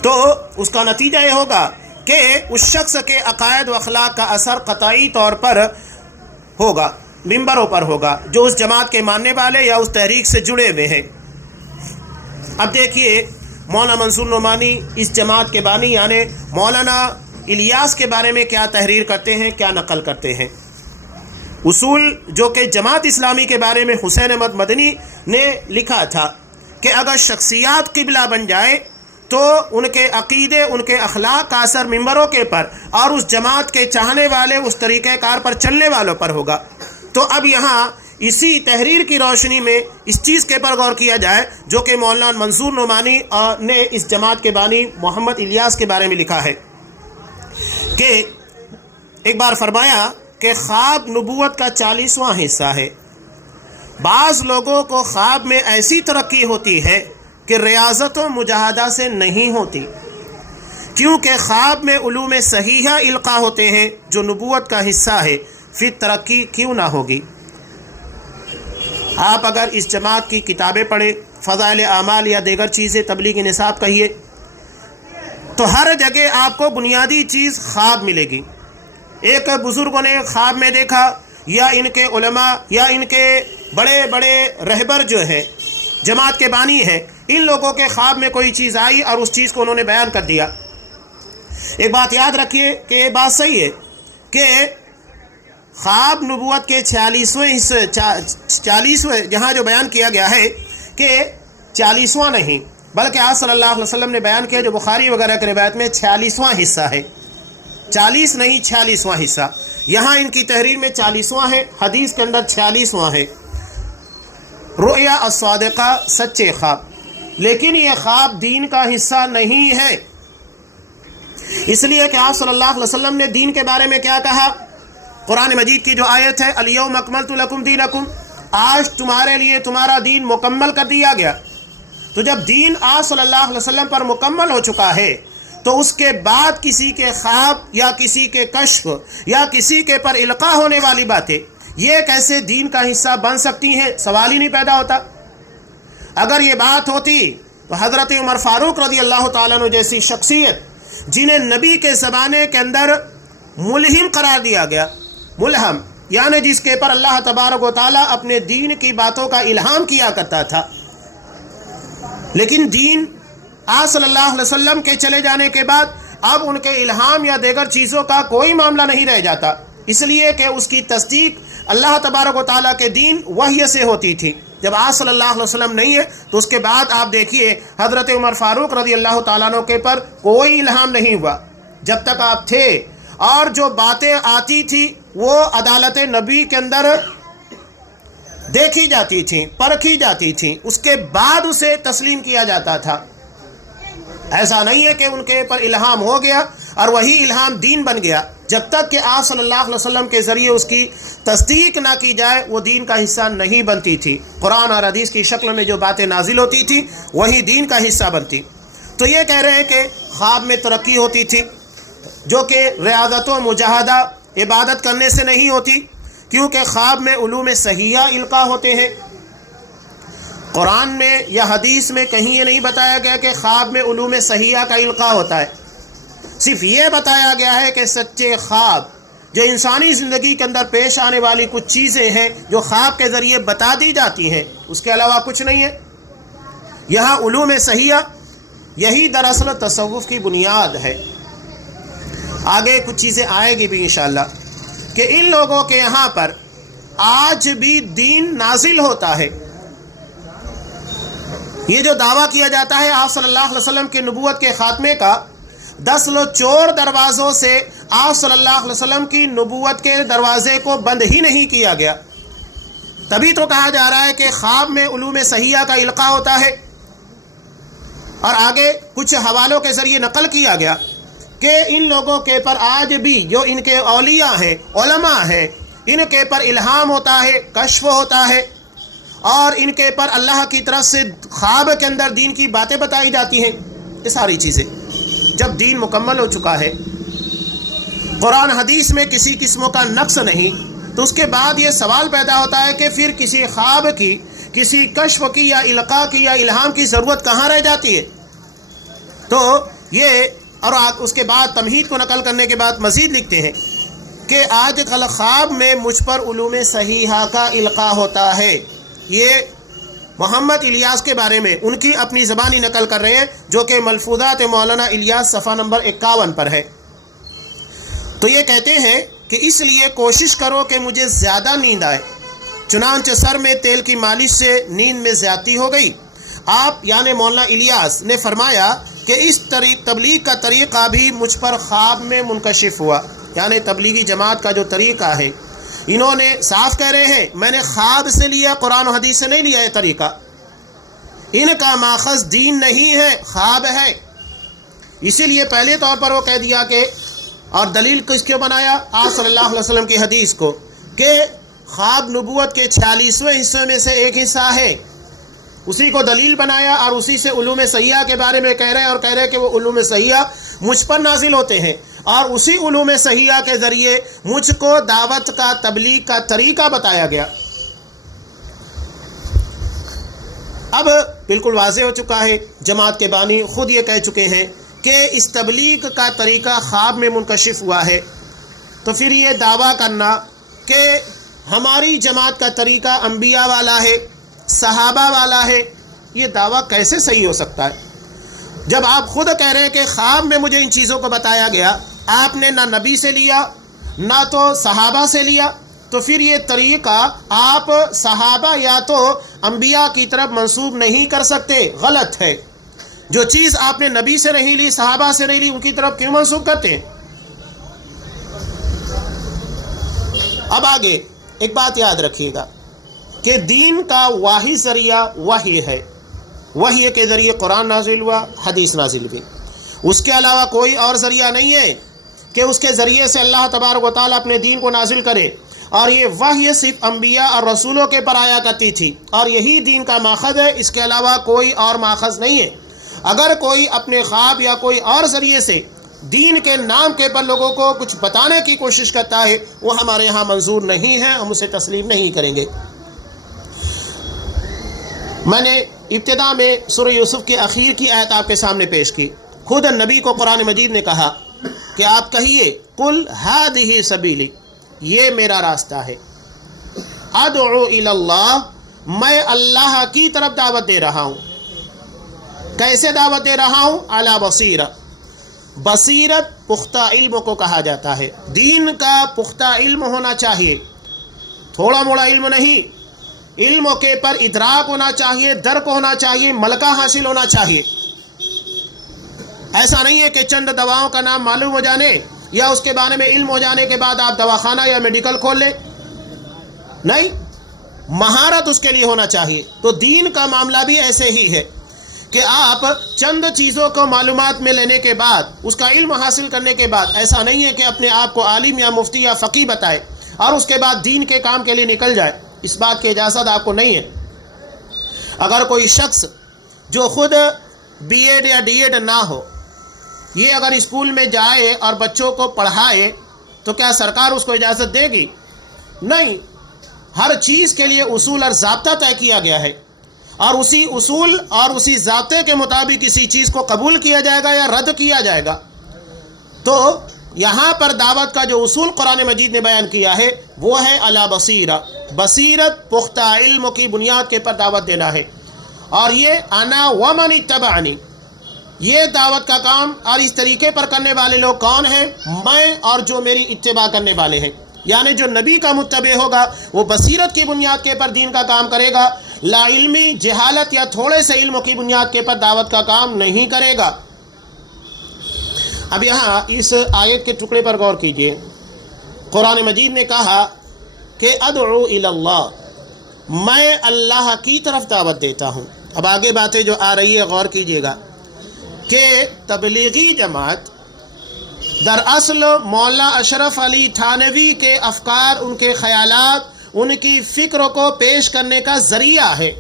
تو اس کا نتیجہ یہ ہوگا کہ اس شخص کے عقائد و اخلاق کا اثر قطعی طور پر ہوگا، ممبروں پر ہوگا، جو اس جماعت کے ماننے والے یا اس تحریک سے جڑے ہوئے ہیں۔ اب دیکھیے مولانا منصور نعمانی اس جماعت کے بانی یعنی مولانا الیاس کے بارے میں کیا تحریر کرتے ہیں، کیا نقل کرتے ہیں۔ اصول جو کہ جماعت اسلامی کے بارے میں حسین احمد مدنی نے لکھا تھا کہ اگر شخصیات قبلہ بن جائے تو ان کے عقیدے، ان کے اخلاق کا اثر ممبروں کے پر اور اس جماعت کے چاہنے والے، اس طریقہ کار پر چلنے والوں پر ہوگا۔ تو اب یہاں اسی تحریر کی روشنی میں اس چیز کے پر غور کیا جائے جو کہ مولانا منظور نعمانی نے اس جماعت کے بانی محمد الیاس کے بارے میں لکھا ہے کہ ایک بار فرمایا کہ خواب نبوت کا 40واں حصہ ہے۔ بعض لوگوں کو خواب میں ایسی ترقی ہوتی ہے کہ ریاضت و مجاہدہ سے نہیں ہوتی، کیونکہ خواب میں علوم صحیحہ القاء ہوتے ہیں جو نبوت کا حصہ ہے، پھر ترقی کیوں نہ ہوگی؟ آپ اگر اس جماعت کی کتابیں پڑھیں، فضائل اعمال یا دیگر چیزیں، تبلیغ نصاب کہیے، تو ہر جگہ آپ کو بنیادی چیز خواب ملے گی۔ ایک بزرگوں نے خواب میں دیکھا، یا ان کے علماء یا ان کے بڑے بڑے رہبر جو ہیں، جماعت کے بانی ہیں، ان لوگوں کے خواب میں کوئی چیز آئی اور اس چیز کو انہوں نے بیان کر دیا۔ ایک بات یاد رکھیے کہ یہ بات صحیح ہے کہ خواب نبوت کے 40ویں جہاں جو بیان کیا گیا ہے کہ 40واں نہیں بلکہ آپ صلی اللہ علیہ وسلم نے بیان کیا جو بخاری وغیرہ کے روایت میں 46واں حصہ ہے، 40 نہیں 46واں حصہ۔ یہاں ان کی تحریر میں 40واں ہے، حدیث کے اندر 46واں ہے، رؤیا الصادقہ، سچے خواب۔ لیکن یہ خواب دین کا حصہ نہیں ہے، اس لیے کہ آپ صلی اللہ علیہ وسلم نے دین کے بارے میں کیا کہا؟ قرآن مجید کی جو آیت ہے الیوم اکملت لکم دینکم، آج تمہارے لیے تمہارا دین مکمل کر دیا گیا۔ تو جب دین آپ صلی اللہ علیہ وسلم پر مکمل ہو چکا ہے تو اس کے بعد کسی کے خواب یا کسی کے کشف یا کسی کے پر القاء ہونے والی باتیں یہ کیسے دین کا حصہ بن سکتی ہیں؟ سوال ہی نہیں پیدا ہوتا۔ اگر یہ بات ہوتی تو حضرت عمر فاروق رضی اللہ تعالیٰ عنہ جیسی شخصیت جنہیں نبی کے زمانے کے اندر ملہم قرار دیا گیا، ملہم یعنی جس کے پر اللہ تبارک و تعالیٰ اپنے دین کی باتوں کا الہام کیا کرتا تھا، لیکن دین آپ صلی اللہ علیہ وسلم کے چلے جانے کے بعد اب ان کے الہام یا دیگر چیزوں کا کوئی معاملہ نہیں رہ جاتا، اس لیے کہ اس کی تصدیق اللہ تبارک و تعالیٰ کے دین وحی سے ہوتی تھی۔ جب آپ صلی اللہ علیہ وسلم نہیں ہے تو اس کے بعد آپ دیکھیے حضرت عمر فاروق رضی اللہ تعالیٰ عنہ کے پر کوئی الہام نہیں ہوا جب تک آپ تھے، اور جو باتیں آتی تھی وہ عدالت نبی کے اندر دیکھی جاتی تھیں، پرکھی جاتی تھیں، اس کے بعد اسے تسلیم کیا جاتا تھا۔ ایسا نہیں ہے کہ ان کے پر الہام ہو گیا اور وہی الہام دین بن گیا، جب تک کہ آپ صلی اللہ علیہ وسلم کے ذریعے اس کی تصدیق نہ کی جائے وہ دین کا حصہ نہیں بنتی تھی۔ قرآن اور حدیث کی شکل میں جو باتیں نازل ہوتی تھی وہی دین کا حصہ بنتی۔ تو یہ کہہ رہے ہیں کہ خواب میں ترقی ہوتی تھی جو کہ ریاضت و مجاہدہ عبادت کرنے سے نہیں ہوتی، کیونکہ خواب میں علوم صحیحہ القاء ہوتے ہیں۔ قرآن میں یا حدیث میں کہیں یہ نہیں بتایا گیا کہ خواب میں علوم صحیحہ کا القاء ہوتا ہے، صرف یہ بتایا گیا ہے کہ سچے خواب جو انسانی زندگی کے اندر پیش آنے والی کچھ چیزیں ہیں جو خواب کے ذریعے بتا دی جاتی ہیں، اس کے علاوہ کچھ نہیں ہے۔ یہاں علوم صحیحہ یہی دراصل تصوف کی بنیاد ہے۔ آگے کچھ چیزیں آئے گی بھی انشاءاللہ کہ ان لوگوں کے یہاں پر آج بھی دین نازل ہوتا ہے۔ یہ جو دعویٰ کیا جاتا ہے آپ صلی اللہ علیہ وسلم کے نبوت کے خاتمے کا، 10 چور دروازوں سے آپ صلی اللہ علیہ وسلم کی نبوت کے دروازے کو بند ہی نہیں کیا گیا، تبھی تو کہا جا رہا ہے کہ خواب میں علوم صحیحہ کا القاء ہوتا ہے۔ اور آگے کچھ حوالوں کے ذریعے نقل کیا گیا کہ ان لوگوں کے پر آج بھی جو ان کے اولیاء ہیں، علماء ہیں، ان کے پر الہام ہوتا ہے، کشف ہوتا ہے، اور ان کے پر اللہ کی طرف سے خواب کے اندر دین کی باتیں بتائی جاتی ہیں۔ یہ ساری چیزیں جب دین مکمل ہو چکا ہے، قرآن حدیث میں کسی قسم کا نقص نہیں، تو اس کے بعد یہ سوال پیدا ہوتا ہے کہ پھر کسی خواب کی، کسی کشف کی یا القاء کی یا الہام کی ضرورت کہاں رہ جاتی ہے؟ تو یہ اور اس کے بعد تمہید کو نقل کرنے کے بعد مزید لکھتے ہیں کہ آج کل خواب میں مجھ پر علوم صحیحہ کا القاء ہوتا ہے۔ یہ محمد الیاس کے بارے میں ان کی اپنی زبانی نقل کر رہے ہیں جو کہ ملفوظات مولانا الیاس صفحہ نمبر 51 پر ہے۔ تو یہ کہتے ہیں کہ اس لیے کوشش کرو کہ مجھے زیادہ نیند آئے، چنانچہ سر میں تیل کی مالش سے نیند میں زیادتی ہو گئی۔ آپ یعنی مولانا الیاس نے فرمایا کہ اس تبلیغ کا طریقہ بھی مجھ پر خواب میں منکشف ہوا، یعنی تبلیغی جماعت کا جو طریقہ ہے انہوں نے صاف کہہ رہے ہیں میں نے خواب سے لیا، قرآن و حدیث سے نہیں لیا یہ طریقہ، ان کا ماخذ دین نہیں ہے، خواب ہے۔ اسی لیے پہلے طور پر وہ کہہ دیا کہ، اور دلیل کس کو بنایا؟ آپ صلی اللہ علیہ وسلم کی حدیث کو، کہ خواب نبوت کے 46ویں حصے میں سے ایک حصہ ہے، اسی کو دلیل بنایا، اور اسی سے علوم صحیحہ کے بارے میں کہہ رہے ہیں، اور کہہ رہے ہیں کہ وہ علوم صحیحہ مجھ پر نازل ہوتے ہیں، اور اسی علوم صحیحہ کے ذریعے مجھ کو دعوت کا، تبلیغ کا طریقہ بتایا گیا۔ اب بالکل واضح ہو چکا ہے، جماعت کے بانی خود یہ کہہ چکے ہیں کہ اس تبلیغ کا طریقہ خواب میں منکشف ہوا ہے، تو پھر یہ دعویٰ کرنا کہ ہماری جماعت کا طریقہ انبیاء والا ہے، صحابہ والا ہے، یہ دعویٰ کیسے صحیح ہو سکتا ہے؟ جب آپ خود کہہ رہے ہیں کہ خواب میں مجھے ان چیزوں کو بتایا گیا، آپ نے نہ نبی سے لیا نہ تو صحابہ سے لیا، تو پھر یہ طریقہ آپ صحابہ یا تو انبیاء کی طرف منسوب نہیں کر سکتے، غلط ہے۔ جو چیز آپ نے نبی سے نہیں لی، صحابہ سے نہیں لی، ان کی طرف کیوں منسوب کرتے ہیں؟ اب آگے ایک بات یاد رکھیے گا کہ دین کا واحد ذریعہ وحی ہے، وحی کے ذریعے قرآن نازل ہوا، حدیث نازل ہوئی، اس کے علاوہ کوئی اور ذریعہ نہیں ہے کہ اس کے ذریعے سے اللہ تبارک و تعالیٰ اپنے دین کو نازل کرے، اور یہ وحی صرف انبیاء اور رسولوں کے پر آیا کرتی تھی، اور یہی دین کا ماخذ ہے، اس کے علاوہ کوئی اور ماخذ نہیں ہے۔ اگر کوئی اپنے خواب یا کوئی اور ذریعے سے دین کے نام کے پر لوگوں کو کچھ بتانے کی کوشش کرتا ہے، وہ ہمارے ہاں منظور نہیں ہے، ہم اسے تسلیم نہیں کریں گے۔ میں نے ابتدا میں سورہ یوسف کے اخیر کی آیت آپ کے سامنے پیش کی، خود نبی کو قرآن مجید نے کہا کہ آپ کہیے قل ہذہ سبیلی، یہ میرا راستہ ہے، ادعو الی اللہ، میں اللہ کی طرف دعوت دے رہا ہوں۔ کیسے دعوت دے رہا ہوں؟ علی بصیرہ، بصیرت پختہ علم کو کہا جاتا ہے، دین کا پختہ علم ہونا چاہیے، تھوڑا موڑا علم نہیں، علم کے پر ادراک ہونا چاہیے، درک ہونا چاہیے، ملکہ حاصل ہونا چاہیے۔ ایسا نہیں ہے کہ چند دواؤں کا نام معلوم ہو جانے یا اس کے بارے میں علم ہو جانے کے بعد آپ دواخانہ یا میڈیکل کھول لیں، نہیں، مہارت اس کے لیے ہونا چاہیے۔ تو دین کا معاملہ بھی ایسے ہی ہے کہ آپ چند چیزوں کو معلومات میں لینے کے بعد، اس کا علم حاصل کرنے کے بعد، ایسا نہیں ہے کہ اپنے آپ کو عالم یا مفتی یا فقیہ بتائے اور اس کے بعد دین کے کام کے لیے نکل جائے، اس بات کی اجازت آپ کو نہیں ہے۔ اگر کوئی شخص جو خود بی ایڈ یا ڈی ایڈ نہ ہو، یہ اگر اسکول میں جائے اور بچوں کو پڑھائے تو کیا سرکار اس کو اجازت دے گی؟ نہیں، ہر چیز کے لیے اصول اور ضابطہ طے کیا گیا ہے، اور اسی اصول اور اسی ضابطے کے مطابق کسی چیز کو قبول کیا جائے گا یا رد کیا جائے گا۔ تو یہاں پر دعوت کا جو اصول قرآن مجید نے بیان کیا ہے وہ ہے علی بصیرہ، بصیرت پختہ علم کی بنیاد کے پر دعوت دینا ہے، اور یہ انا ومن اتبعنی، یہ دعوت کا کام اور اس طریقے پر کرنے والے لوگ کون ہیں؟ میں اور جو میری اتباع کرنے والے ہیں، یعنی جو نبی کا متبع ہوگا وہ بصیرت کی بنیاد کے پر دین کا کام کرے گا، لا علمی، جہالت یا تھوڑے سے علم کی بنیاد کے پر دعوت کا کام نہیں کرے گا۔ اب یہاں اس آیت کے ٹکڑے پر غور کیجئے، قرآن مجید نے کہا کہ ادعو الی اللہ، میں اللہ کی طرف دعوت دیتا ہوں۔ اب آگے باتیں جو آ رہی ہے غور کیجئے گا کہ تبلیغی جماعت دراصل مولانا اشرف علی تھانوی کے افکار، ان کے خیالات، ان کی فکر کو پیش کرنے کا ذریعہ ہے،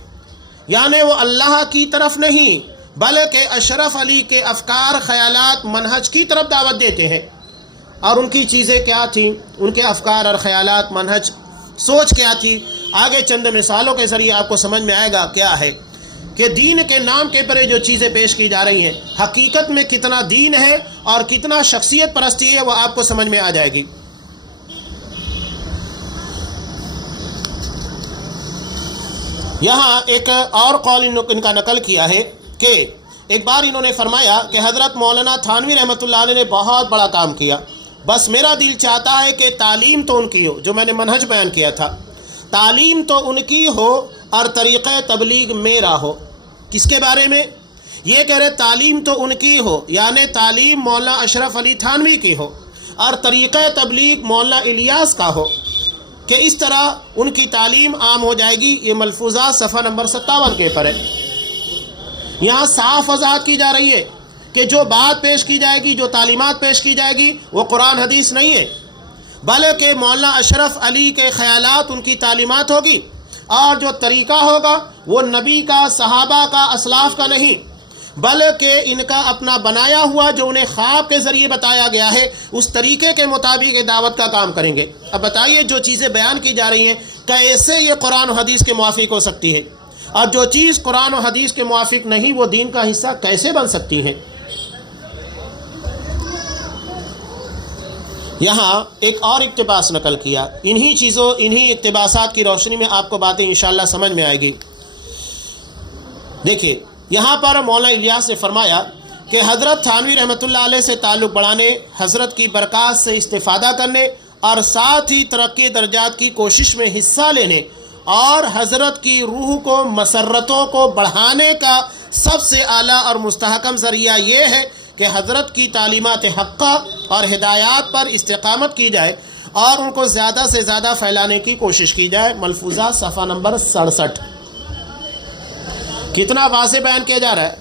یعنی وہ اللہ کی طرف نہیں بلکہ اشرف علی کے افکار، خیالات، منہج کی طرف دعوت دیتے ہیں۔ اور ان کی چیزیں کیا تھیں، ان کے افکار اور خیالات، منہج، سوچ کیا تھی، آگے چند مثالوں کے ذریعے آپ کو سمجھ میں آئے گا کیا ہے کہ دین کے نام کے پر جو چیزیں پیش کی جا رہی ہیں حقیقت میں کتنا دین ہے اور کتنا شخصیت پرستی ہے، وہ آپ کو سمجھ میں آ جائے گی۔ یہاں ایک اور قول ان کا نقل کیا ہے کہ ایک بار انہوں نے فرمایا کہ حضرت مولانا تھانوی رحمۃ اللہ علیہ نے بہت بڑا کام کیا، بس میرا دل چاہتا ہے کہ تعلیم تو ان کی ہو، جو میں نے منہج بیان کیا تھا، تعلیم تو ان کی ہو اور طریقہ تبلیغ میرا ہو۔ کس کے بارے میں؟ یہ کہہ رہے تعلیم تو ان کی ہو، یعنی تعلیم مولانا اشرف علی تھانوی کی ہو، اور طریقہ تبلیغ مولانا الیاس کا ہو۔ کہ اس طرح ان کی تعلیم عام ہو جائے گی۔ یہ ملفوظات صفحہ نمبر 57 کے پر ہے۔ یہاں صاف وضاحت کی جا رہی ہے کہ جو بات پیش کی جائے گی، جو تعلیمات پیش کی جائے گی، وہ قرآن حدیث نہیں ہے، بلکہ مولانا اشرف علی کے خیالات، ان کی تعلیمات ہوگی، اور جو طریقہ ہوگا وہ نبی کا، صحابہ کا، اسلاف کا نہیں، بلکہ ان کا اپنا بنایا ہوا جو انہیں خواب کے ذریعے بتایا گیا ہے، اس طریقے کے مطابق دعوت کا کام کریں گے۔ اب بتائیے جو چیزیں بیان کی جا رہی ہیں کیسے یہ قرآن و حدیث کے موافق ہو سکتی ہے، اور جو چیز قرآن و حدیث کے موافق نہیں وہ دین کا حصہ کیسے بن سکتی ہے؟ یہاں ایک اور اقتباس نقل کیا، انہی اقتباسات کی روشنی میں آپ کو باتیں انشاءاللہ سمجھ میں آئے گی۔ دیکھیے یہاں پر مولانا الیاس نے فرمایا کہ حضرت تھانوی رحمۃ اللہ علیہ سے تعلق بڑھانے، حضرت کی برکات سے استفادہ کرنے، اور ساتھ ہی ترقی درجات کی کوشش میں حصہ لینے، اور حضرت کی روح کو، مسرتوں کو بڑھانے کا سب سے اعلیٰ اور مستحکم ذریعہ یہ ہے کہ حضرت کی تعلیمات حقہ اور ہدایات پر استقامت کی جائے اور ان کو زیادہ سے زیادہ پھیلانے کی کوشش کی جائے۔ ملفوظات صفحہ نمبر 67۔ کتنا واضح بیان کیا جا رہا ہے۔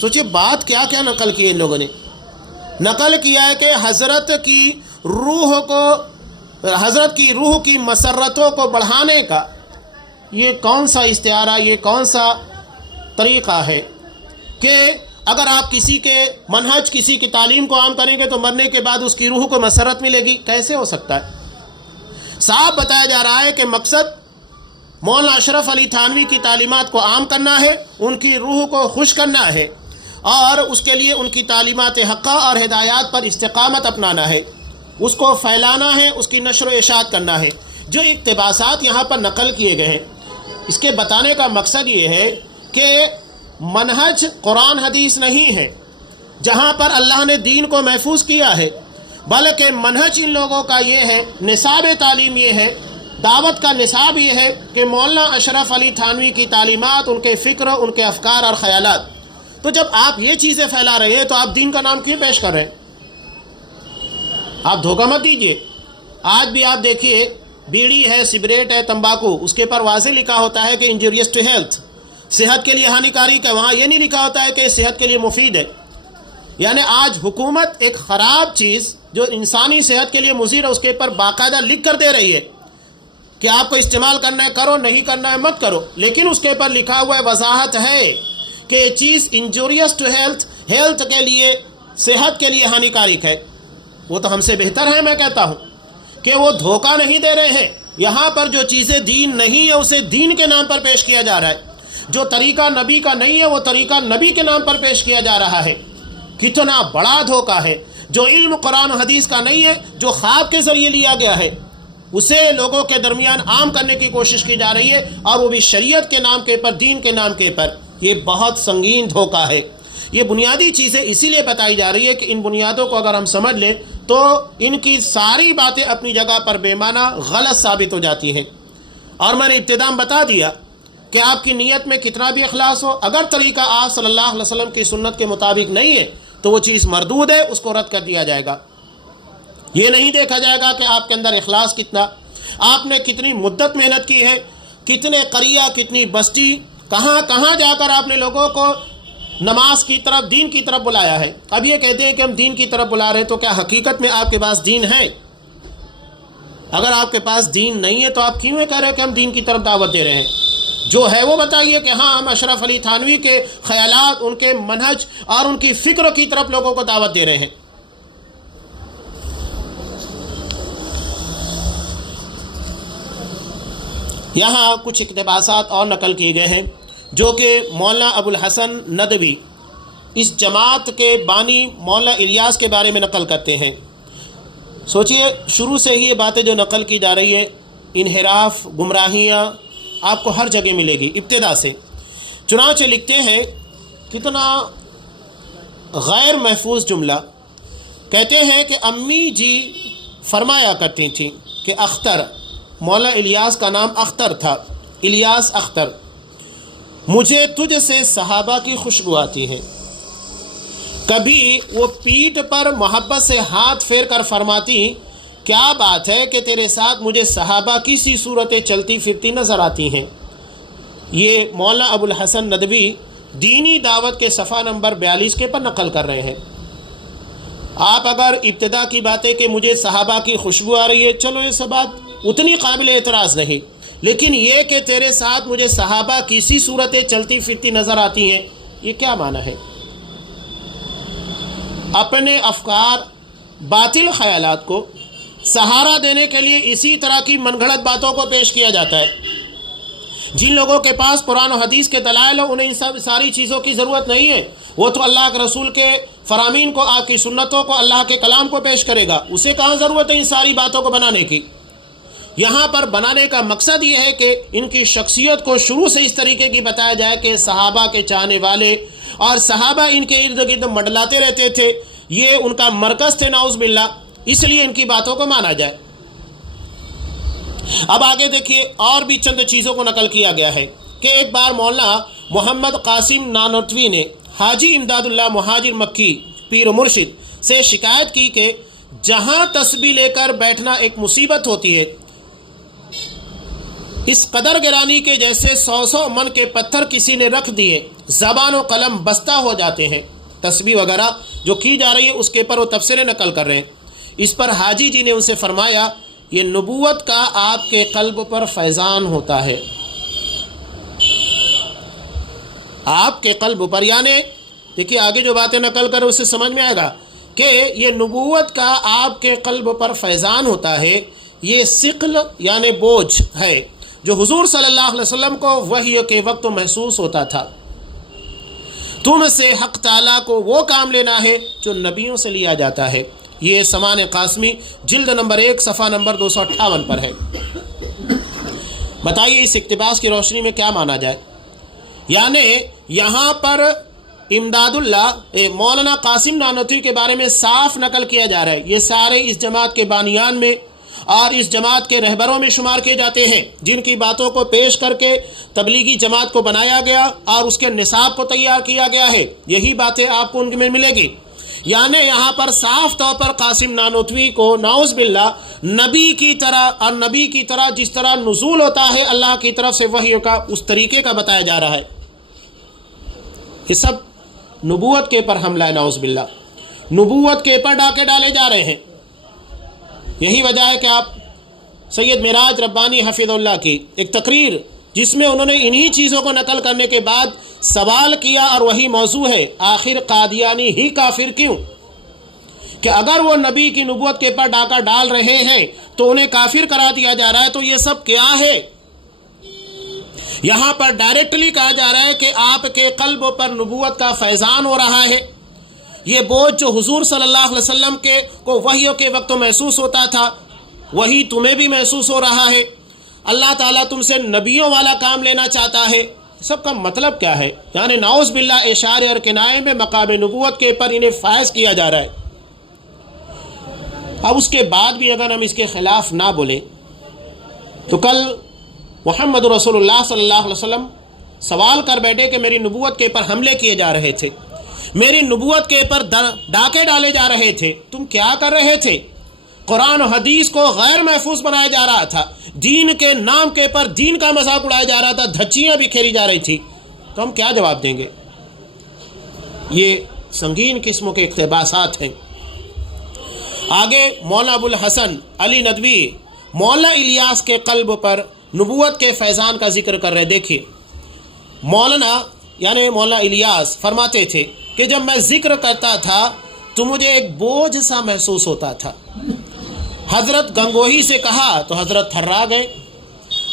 سوچئے بات کیا کیا نقل کی ان لوگوں نے۔ نقل کیا ہے کہ حضرت کی روح کی مسرتوں کو بڑھانے کا یہ کون سا استعارہ، یہ کون سا طریقہ ہے کہ اگر آپ کسی کے منہج، کسی کی تعلیم کو عام کریں گے تو مرنے کے بعد اس کی روح کو مسرت ملے گی؟ کیسے ہو سکتا ہے؟ صاف بتایا جا رہا ہے کہ مقصد مولانا اشرف علی تھانوی کی تعلیمات کو عام کرنا ہے، ان کی روح کو خوش کرنا ہے، اور اس کے لیے ان کی تعلیمات حقہ اور ہدایات پر استقامت اپنانا ہے، اس کو پھیلانا ہے، اس کی نشر و اشاعت کرنا ہے۔ جو اقتباسات یہاں پر نقل کیے گئے ہیں، اس کے بتانے کا مقصد یہ ہے کہ منہج قرآن حدیث نہیں ہے جہاں پر اللہ نے دین کو محفوظ کیا ہے، بلکہ منہج ان لوگوں کا یہ ہے، نصاب تعلیم یہ ہے، دعوت کا نصاب یہ ہے کہ مولانا اشرف علی تھانوی کی تعلیمات، ان کے فکر، ان کے افکار اور خیالات۔ تو جب آپ یہ چیزیں پھیلا رہے ہیں تو آپ دین کا نام کیوں پیش کر رہے ہیں؟ آپ دھوکہ مت دیجئے۔ آج بھی آپ دیکھیے بیڑی ہے، سگریٹ ہے، تمباکو، اس کے پر واضح لکھا ہوتا ہے کہ انجوریس ٹو ہیلتھ، صحت کے لیے ہانیکارک ہے، وہاں یہ نہیں لکھا ہوتا ہے کہ صحت کے لیے مفید ہے۔ یعنی آج حکومت ایک خراب چیز جو انسانی صحت کے لیے مضر ہے اس کے پر باقاعدہ لکھ کر دے رہی ہے کہ آپ کو استعمال کرنا ہے کرو، نہیں کرنا ہے مت کرو، لیکن اس کے پر لکھا ہوا ہے، وضاحت ہے کہ یہ چیز انجوریس ٹو ہیلتھ کے لیے، صحت کے لیے ہانیکارک ہے۔ وہ تو ہم سے بہتر ہے، میں کہتا ہوں کہ وہ دھوکہ نہیں دے رہے ہیں۔ یہاں پر جو چیزیں دین نہیں ہے اسے دین کے نام پر پیش کیا جا رہا ہے، جو طریقہ نبی کا نہیں ہے وہ طریقہ نبی کے نام پر پیش کیا جا رہا ہے۔ کتنا بڑا دھوکہ ہے۔ جو علم قرآن و حدیث کا نہیں ہے، جو خواب کے ذریعے لیا گیا ہے، اسے لوگوں کے درمیان عام کرنے کی کوشش کی جا رہی ہے، اور وہ بھی شریعت کے نام کے پر، دین کے نام کے پر۔ یہ بہت سنگین دھوکہ ہے۔ یہ بنیادی چیزیں اسی لیے بتائی جا رہی ہے کہ ان بنیادوں کو اگر ہم سمجھ لیں تو ان کی ساری باتیں اپنی جگہ پر بے معنی، غلط ثابت ہو جاتی ہیں۔ اور میں نے ابتدا میں بتا دیا کہ آپ کی نیت میں کتنا بھی اخلاص ہو، اگر طریقہ آپ صلی اللہ علیہ وسلم کی سنت کے مطابق نہیں ہے تو وہ چیز مردود ہے، اس کو رد کر دیا جائے گا۔ یہ نہیں دیکھا جائے گا کہ آپ کے اندر اخلاص کتنا، آپ نے کتنی مدت محنت کی ہے، کتنے قریہ، کتنی بستی، کہاں کہاں جا کر آپ نے لوگوں کو نماز کی طرف، دین کی طرف بلایا ہے۔ اب یہ کہتے ہیں کہ ہم دین کی طرف بلا رہے ہیں، تو کیا حقیقت میں آپ کے پاس دین ہے؟ اگر آپ کے پاس دین نہیں ہے تو آپ کیوں کہہ رہے ہیں کہ ہم دین کی طرف دعوت دے رہے ہیں؟ جو ہے وہ بتائیے کہ ہاں ہم اشرف علی تھانوی کے خیالات، ان کے منہج اور ان کی فکر کی طرف لوگوں کو دعوت دے رہے ہیں۔ یہاں کچھ اقتباسات اور نقل کیے گئے ہیں جو کہ مولانا ابو الحسن ندوی اس جماعت کے بانی مولانا الیاس کے بارے میں نقل کرتے ہیں۔ سوچئے شروع سے ہی یہ باتیں جو نقل کی جا رہی ہے، انحراف، گمراہیاں آپ کو ہر جگہ ملے گی ابتدا سے۔ چنانچہ لکھتے ہیں، کتنا غیر محفوظ جملہ، کہتے ہیں کہ امی جی فرمایا کرتی تھیں کہ اختر، مولانا الیاس کا نام اختر تھا، الیاس اختر، مجھے تجھ سے صحابہ کی خوشبو آتی ہے۔ کبھی وہ پیٹھ پر محبت سے ہاتھ پھیر کر فرماتی کیا بات ہے کہ تیرے ساتھ مجھے صحابہ کی سی صورتیں چلتی پھرتی نظر آتی ہیں۔ یہ مولانا ابو الحسن ندوی دینی دعوت کے صفحہ نمبر 42 کے پر نقل کر رہے ہیں۔ آپ اگر ابتدا کی باتیں کہ مجھے صحابہ کی خوشبو آ رہی ہے، چلو یہ سب بات اتنی قابل اعتراض نہیں، لیکن یہ کہ تیرے ساتھ مجھے صحابہ کی سی صورتیں چلتی پھرتی نظر آتی ہیں، یہ کیا معنی ہے؟ اپنے افکار، باطل خیالات کو سہارا دینے کے لیے اسی طرح کی من گھڑت باتوں کو پیش کیا جاتا ہے۔ جن لوگوں کے پاس قرآن و حدیث کے دلائل ہو، انہیں ان ساری چیزوں کی ضرورت نہیں ہے، وہ تو اللہ کے رسول کے فرامین کو، آپ کی سنتوں کو، اللہ کے کلام کو پیش کرے گا، اسے کہاں ضرورت ہے ان ساری باتوں کو بنانے کی۔ یہاں پر بنانے کا مقصد یہ ہے کہ ان کی شخصیت کو شروع سے اس طریقے کی بتایا جائے کہ صحابہ کے چاہنے والے اور صحابہ ان کے ارد گرد منڈلاتے رہتے تھے، یہ ان کا مرکز تھے نعوذ باللہ، اس لیے ان کی باتوں کو مانا جائے۔ اب آگے دیکھیے، اور بھی چند چیزوں کو نقل کیا گیا ہے کہ ایک بار مولانا محمد قاسم نانوتوی نے حاجی امداد اللہ مہاجر مکی پیر و مرشد سے شکایت کی کہ جہاں تسبیح لے کر بیٹھنا ایک مصیبت ہوتی ہے، اس قدر گرانی کے جیسے 100 من کے پتھر کسی نے رکھ دیے، زبان و قلم بستہ ہو جاتے ہیں۔ تسبیح وغیرہ جو کی جا رہی ہے اس کے پر وہ تفسیریں نقل کر رہے ہیں۔ اس پر حاجی جی نے ان سے فرمایا، یہ نبوت کا آپ کے قلب پر فیضان ہوتا ہے۔ آپ کے قلب پر، یعنی دیکھیے آگے جو باتیں نقل کر اسے سمجھ میں آئے گا کہ یہ نبوت کا آپ کے قلب پر فیضان ہوتا ہے، یہ ثقل یعنی بوجھ ہے جو حضور صلی اللہ علیہ وسلم کو وحی کے وقت محسوس ہوتا تھا۔ تم سے حق تعالیٰ کو وہ کام لینا ہے جو نبیوں سے لیا جاتا ہے۔ یہ سمان قاسمی جلد نمبر 1 صفحہ نمبر 258 پر ہے۔ بتائیے اس اقتباس کی روشنی میں کیا مانا جائے؟ یعنی یہاں پر امداد اللہ مولانا قاسم نانوتوی کے بارے میں صاف نقل کیا جا رہا ہے، یہ سارے اس جماعت کے بانیان میں اور اس جماعت کے رہبروں میں شمار کیے جاتے ہیں، جن کی باتوں کو پیش کر کے تبلیغی جماعت کو بنایا گیا اور اس کے نصاب کو تیار کیا گیا ہے۔ یہی باتیں آپ کو ان میں ملے گی۔ یعنی یہاں پر صاف طور پر قاسم نانوتوی کو نعوذ باللہ نبی کی طرح، اور نبی کی طرح جس طرح نزول ہوتا ہے اللہ کی طرف سے وحی کا، اس طریقے کا بتایا جا رہا ہے۔ یہ سب نبوت کے پر حملہ ہے، نعوذ باللہ نبوت کے پر ڈاکے ڈالے جا رہے ہیں۔ یہی وجہ ہے کہ آپ سید معراج ربانی حفظ اللہ کی ایک تقریر جس میں انہوں نے انہی چیزوں کو نقل کرنے کے بعد سوال کیا، اور وہی موضوع ہے، آخر قادیانی ہی کافر کیوں؟ کہ اگر وہ نبی کی نبوت کے پر ڈاکہ ڈال رہے ہیں تو انہیں کافر کرا دیا جا رہا ہے، تو یہ سب کیا ہے؟ یہاں پر ڈائریکٹلی کہا جا رہا ہے کہ آپ کے قلب پر نبوت کا فیضان ہو رہا ہے، یہ بوجھ جو حضور صلی اللہ علیہ وسلم کو وحیوں کے وقت محسوس ہوتا تھا وہی تمہیں بھی محسوس ہو رہا ہے۔ اللہ تعالیٰ تم سے نبیوں والا کام لینا چاہتا ہے۔ سب کا مطلب کیا ہے؟ یعنی نعوذ باللہ اشارے اور کنائے میں مقام نبوت کے پر انہیں فائز کیا جا رہا ہے۔ اب اس کے بعد بھی اگر ہم اس کے خلاف نہ بولیں تو کل محمد رسول اللہ صلی اللہ علیہ وسلم سوال کر بیٹھے کہ میری نبوت کے پر حملے کیے جا رہے تھے، میری نبوت کے پر ڈاکے ڈالے جا رہے تھے، تم کیا کر رہے تھے؟ قرآن و حدیث کو غیر محفوظ بنایا جا رہا تھا، دین کے نام کے پر دین کا مذاق اڑایا جا رہا تھا، دھچیاں بھی کھیلی جا رہی تھی، تو ہم کیا جواب دیں گے؟ یہ سنگین قسموں کے اقتباسات ہیں۔ آگے مولانا ابو الحسن علی ندوی مولانا الیاس کے قلب پر نبوت کے فیضان کا ذکر کر رہے۔ دیکھیے مولانا یعنی مولانا الیاس فرماتے تھے کہ جب میں ذکر کرتا تھا تو مجھے ایک بوجھ سا محسوس ہوتا تھا۔ حضرت گنگوہی سے کہا تو حضرت تھرا گئے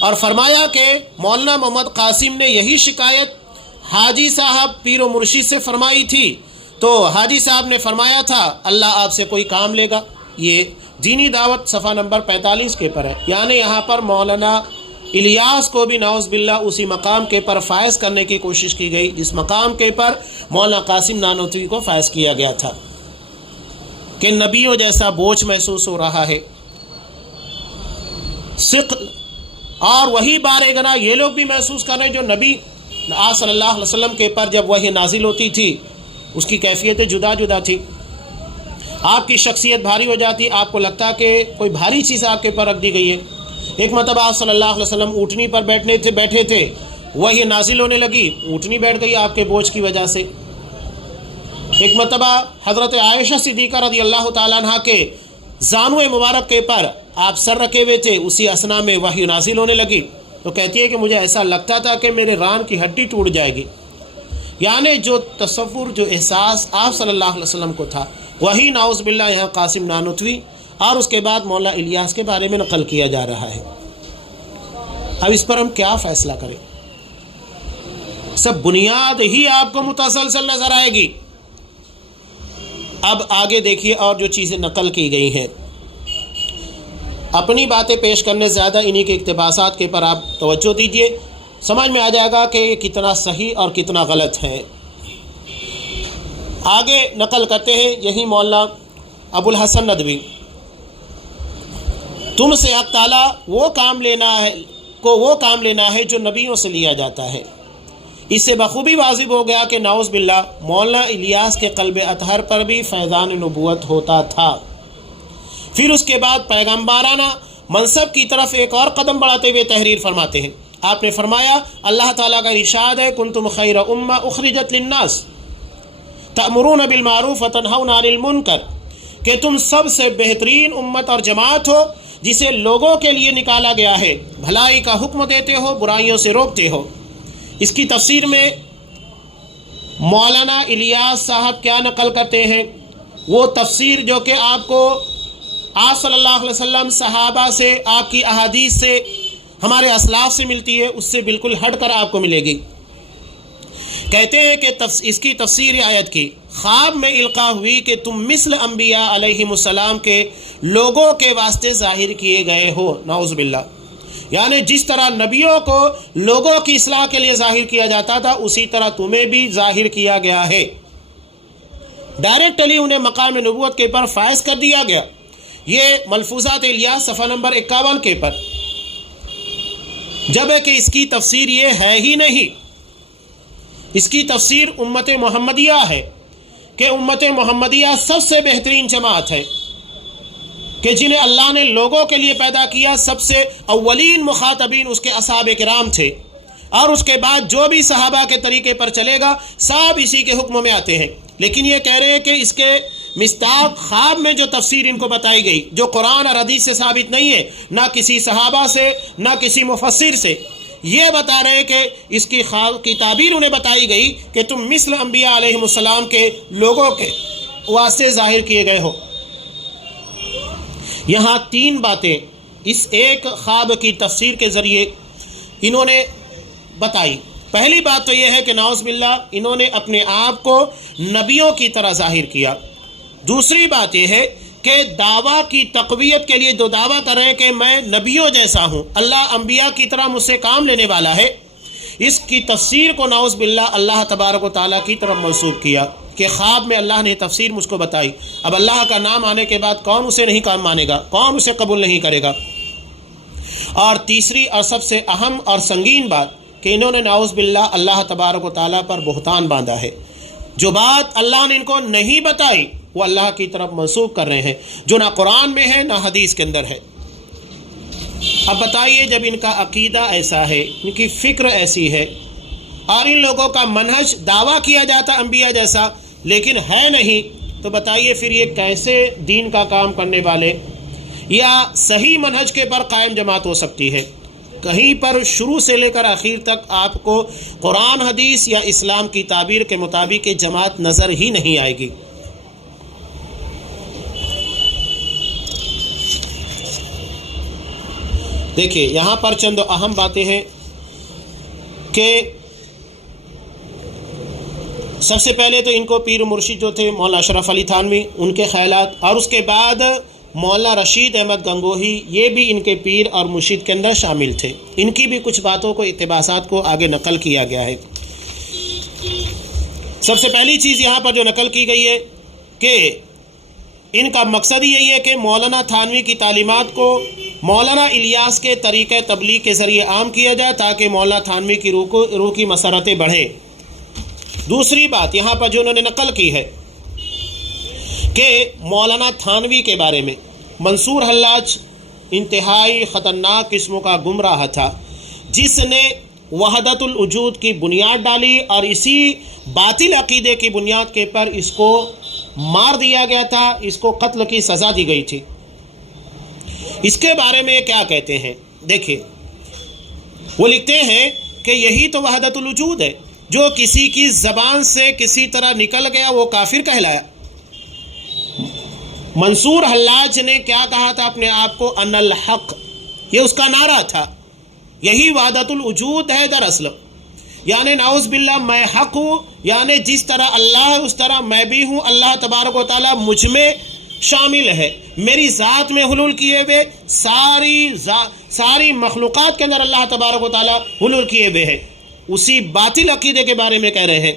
اور فرمایا کہ مولانا محمد قاسم نے یہی شکایت حاجی صاحب پیر و مرشید سے فرمائی تھی، تو حاجی صاحب نے فرمایا تھا اللہ آپ سے کوئی کام لے گا۔ یہ دینی دعوت صفحہ نمبر 45 کے پر ہے۔ یعنی یہاں پر مولانا الیاس کو بھی نعوذ باللہ اسی مقام کے پر فائز کرنے کی کوشش کی گئی جس مقام کے پر مولانا قاسم نانوتوی کو فائز کیا گیا تھا، کہ نبیوں جیسا بوجھ محسوس ہو رہا ہے، ثقل، اور وہی بارے گنا یہ لوگ بھی محسوس کر رہے ہیں جو نبی آج صلی اللہ علیہ وسلم کے پر جب وحی نازل ہوتی تھی اس کی کیفیتیں جدا جدا تھی۔ آپ کی شخصیت بھاری ہو جاتی، آپ کو لگتا کہ کوئی بھاری چیز آپ کے اوپر رکھ دی گئی ہے۔ ایک مرتبہ آپ صلی اللہ علیہ وسلم اونٹنی پر بیٹھے تھے، وہی نازل ہونے لگی، اونٹنی بیٹھ گئی آپ کے بوجھ کی وجہ سے۔ ایک مرتبہ حضرت عائشہ صدیقہ رضی اللہ تعالیٰ عنہ کے زانو مبارک کے پر آپ سر رکھے ہوئے تھے، اسی اثنا میں وحی نازل ہونے لگی، تو کہتی ہے کہ مجھے ایسا لگتا تھا کہ میرے ران کی ہڈی ٹوٹ جائے گی۔ یعنی جو تصور، جو احساس آپ صلی اللہ علیہ وسلم کو تھا، وہی نعوذ باللہ یہاں قاسم نانوتوی اور اس کے بعد مولانا الیاس کے بارے میں نقل کیا جا رہا ہے۔ اب اس پر ہم کیا فیصلہ کریں؟ سب بنیاد ہی آپ کو متسلسل نظر آئے گی۔ اب آگے دیکھیے اور جو چیزیں نقل کی گئی ہیں، اپنی باتیں پیش کرنے زیادہ انہی کے اقتباسات کے پر آپ توجہ دیجئے، سمجھ میں آ جائے گا کہ یہ کتنا صحیح اور کتنا غلط ہے۔ آگے نقل کرتے ہیں یہی مولانا ابو الحسن ندوی، تم سے حق تعالیٰ وہ کام لینا ہے جو نبیوں سے لیا جاتا ہے۔ اس سے بخوبی واضح ہو گیا کہ نعوذ باللہ مولانا الیاس کے قلب اطہر پر بھی فیضان نبوت ہوتا تھا۔ پھر اس کے بعد پیغمبرانہ منصب کی طرف ایک اور قدم بڑھاتے ہوئے تحریر فرماتے ہیں۔ آپ نے فرمایا، اللہ تعالیٰ کا ارشاد ہے، کنتم خیر امہ اخرجت للناس تأمرون بالمعروف وتنہون عن المنکر، کہ تم سب سے بہترین امت اور جماعت ہو جسے لوگوں کے لیے نکالا گیا ہے، بھلائی کا حکم دیتے ہو، برائیوں سے روکتے ہو۔ اس کی تفسیر میں مولانا الیاس صاحب کیا نقل کرتے ہیں؟ وہ تفسیر جو کہ آپ کو آپ صلی اللہ علیہ وسلم، صحابہ سے، آپ کی احادیث سے، ہمارے اسلاف سے ملتی ہے، اس سے بالکل ہٹ کر آپ کو ملے گی۔ کہتے ہیں کہ اس کی تفسیر آیت کی، خواب میں القاء ہوئی کہ تم مثل انبیاء علیہم السلام کے لوگوں کے واسطے ظاہر کیے گئے ہو، نعوذ باللہ۔ یعنی جس طرح نبیوں کو لوگوں کی اصلاح کے لیے ظاہر کیا جاتا تھا، اسی طرح تمہیں بھی ظاہر کیا گیا ہے۔ ڈائریکٹلی انہیں مقام نبوت کے پر فائز کر دیا گیا۔ یہ ملفوظات الیاس صفحہ نمبر 51 کے پر، جب کہ اس کی تفسیر یہ ہے ہی نہیں۔ اس کی تفسیر امت محمدیہ ہے کہ امت محمدیہ سب سے بہترین جماعت ہے، کہ جنہیں اللہ نے لوگوں کے لیے پیدا کیا، سب سے اولین مخاطبین اس کے اصحاب کرام تھے، اور اس کے بعد جو بھی صحابہ کے طریقے پر چلے گا سب اسی کے حکم میں آتے ہیں۔ لیکن یہ کہہ رہے ہیں کہ اس کے مصداق خواب میں جو تفسیر ان کو بتائی گئی، جو قرآن اور حدیث سے ثابت نہیں ہے، نہ کسی صحابہ سے، نہ کسی مفسر سے، یہ بتا رہے ہیں کہ اس کی تعبیر انہیں بتائی گئی کہ تم مثل انبیاء علیہ السلام کے لوگوں کے واسطے ظاہر کیے گئے ہو۔ یہاں تین باتیں اس ایک خواب کی تفسیر کے ذریعے انہوں نے بتائی۔ پہلی بات تو یہ ہے کہ نعوذ باللہ انہوں نے اپنے آپ کو نبیوں کی طرح ظاہر کیا۔ دوسری بات یہ ہے کہ دعویٰ کی تقویت کے لیے جو دعویٰ کر رہے ہیں کہ میں نبیوں جیسا ہوں، اللہ انبیاء کی طرح مجھ سے کام لینے والا ہے، اس کی تفسیر کو نعوذ باللہ اللہ تبارک و تعالیٰ کی طرف منسوب کیا کہ خواب میں اللہ نے تفسیر مجھ کو بتائی۔ اب اللہ کا نام آنے کے بعد کون اسے نہیں کام مانے گا، کون اسے قبول نہیں کرے گا؟ اور تیسری اور سب سے اہم اور سنگین بات کہ انہوں نے نعوذ باللہ اللہ تبارک و تعالیٰ پر بہتان باندھا ہے۔ جو بات اللہ نے ان کو نہیں بتائی وہ اللہ کی طرف منسوب کر رہے ہیں، جو نہ قرآن میں ہے نہ حدیث کے اندر ہے۔ اب بتائیے، جب ان کا عقیدہ ایسا ہے، ان کی فکر ایسی ہے، اور ان لوگوں کا منہج دعویٰ کیا جاتا انبیاء جیسا لیکن ہے نہیں، تو بتائیے پھر یہ کیسے دین کا کام کرنے والے یا صحیح منہج کے پر قائم جماعت ہو سکتی ہے؟ کہیں پر شروع سے لے کر آخر تک آپ کو قرآن، حدیث یا اسلام کی تعبیر کے مطابق جماعت نظر ہی نہیں آئے گی۔ دیکھیے یہاں پر چند اہم باتیں ہیں کہ سب سے پہلے تو ان کو پیر مرشد جو تھے مولانا اشرف علی تھانوی، ان کے خیالات، اور اس کے بعد مولانا رشید احمد گنگوہی، یہ بھی ان کے پیر اور مرشد کے اندر شامل تھے۔ ان کی بھی کچھ باتوں کو، اقتباسات کو آگے نقل کیا گیا ہے۔ سب سے پہلی چیز یہاں پر جو نقل کی گئی ہے کہ ان کا مقصد یہی ہے کہ مولانا تھانوی کی تعلیمات کو مولانا الیاس کے طریقہ تبلیغ کے ذریعے عام کیا جائے تاکہ مولانا تھانوی کی روح کی مسرتیں بڑھیں۔ دوسری بات یہاں پر جو انہوں نے نقل کی ہے کہ مولانا تھانوی کے بارے میں منصور حلاج انتہائی خطرناک قسموں کا گمراہ تھا، جس نے وحدت الوجود کی بنیاد ڈالی اور اسی باطل عقیدے کی بنیاد کے پر اس کو مار دیا گیا تھا، اس کو قتل کی سزا دی گئی تھی۔ اس کے بارے میں کیا کہتے ہیں دیکھیے، وہ لکھتے ہیں کہ یہی تو وحدت الوجود ہے، جو کسی کی زبان سے کسی طرح نکل گیا وہ کافر کہلایا۔ منصور حلاج نے کیا کہا تھا اپنے آپ کو؟ ان الحق، یہ اس کا نعرہ تھا، یہی وحدت الوجود ہے دراصل، یعنی نعوذ باللہ میں حق ہوں، یعنی جس طرح اللہ ہے اس طرح میں بھی ہوں، اللہ تبارک و تعالیٰ مجھ میں شامل ہے، میری ذات میں حلول کیے ہوئے ساری مخلوقات کے اندر اللہ تبارک و تعالیٰ حلول کیے ہوئے ہیں۔ اسی باطل عقیدے کے بارے میں کہہ رہے ہیں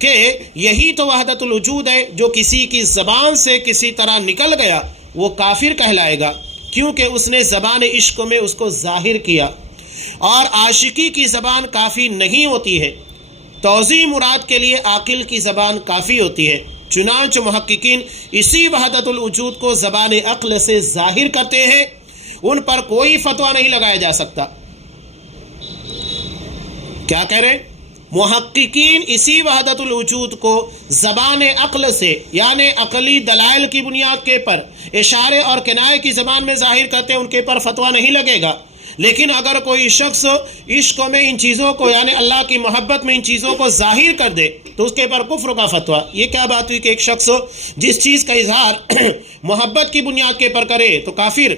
کہ یہی تو وحدت الوجود ہے، جو کسی کی زبان سے کسی طرح نکل گیا وہ کافر کہلائے گا، کیونکہ اس نے زبان عشق میں اس کو ظاہر کیا، اور عاشقی کی زبان کافی نہیں ہوتی ہے، توضیح مراد کے لیے عاقل کی زبان کافی ہوتی ہے۔ چنانچہ محققین اسی وحدت الوجود کو زبان عقل سے ظاہر کرتے ہیں، ان پر کوئی فتویٰ نہیں لگایا جا سکتا۔ کیا کہہ رہے؟ محققین اسی وحدت الوجود کو زبان عقل سے، یعنی عقلی دلائل کی بنیاد کے پر اشارے اور کنایے کی زبان میں ظاہر کرتے ہیں، ان کے پر فتویٰ نہیں لگے گا۔ لیکن اگر کوئی شخص عشق میں ان چیزوں کو، یعنی اللہ کی محبت میں ان چیزوں کو ظاہر کر دے تو اس کے پر کفر کا فتویٰ۔ یہ کیا بات ہوئی کہ ایک شخص جس چیز کا اظہار محبت کی بنیاد کے پر کرے تو کافر،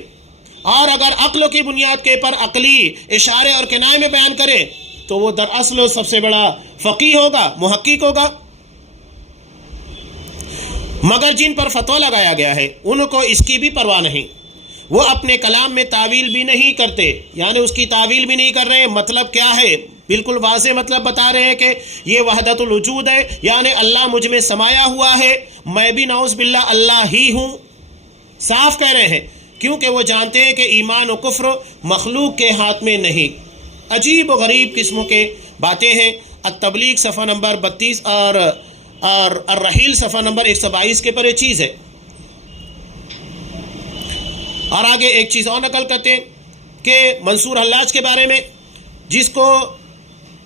اور اگر عقل کی بنیاد کے پر عقلی اشارے اور کنایے میں بیان کرے تو وہ دراصل سب سے بڑا فقیہ ہوگا، محقق ہوگا۔ مگر جن پر فتویٰ لگایا گیا ہے ان کو اس کی بھی پرواہ نہیں، وہ اپنے کلام میں تعویل بھی نہیں کرتے، یعنی اس کی تعویل بھی نہیں کر رہے۔ مطلب کیا ہے؟ بالکل واضح مطلب بتا رہے ہیں کہ یہ وحدت الوجود ہے، یعنی اللہ مجھ میں سمایا ہوا ہے، میں بھی نعوذ باللہ اللہ ہی ہوں، صاف کہہ رہے ہیں، کیونکہ وہ جانتے ہیں کہ ایمان و کفر مخلوق کے ہاتھ میں نہیں۔ عجیب و غریب قسموں کے باتیں ہیں۔ التبلیغ صفحہ نمبر 32 اور الرحیل صفحہ نمبر 122 کے پر یہ چیز ہے۔ اور آگے ایک چیز اور نقل کرتے ہیں کہ منصور حلاج کے بارے میں، جس کو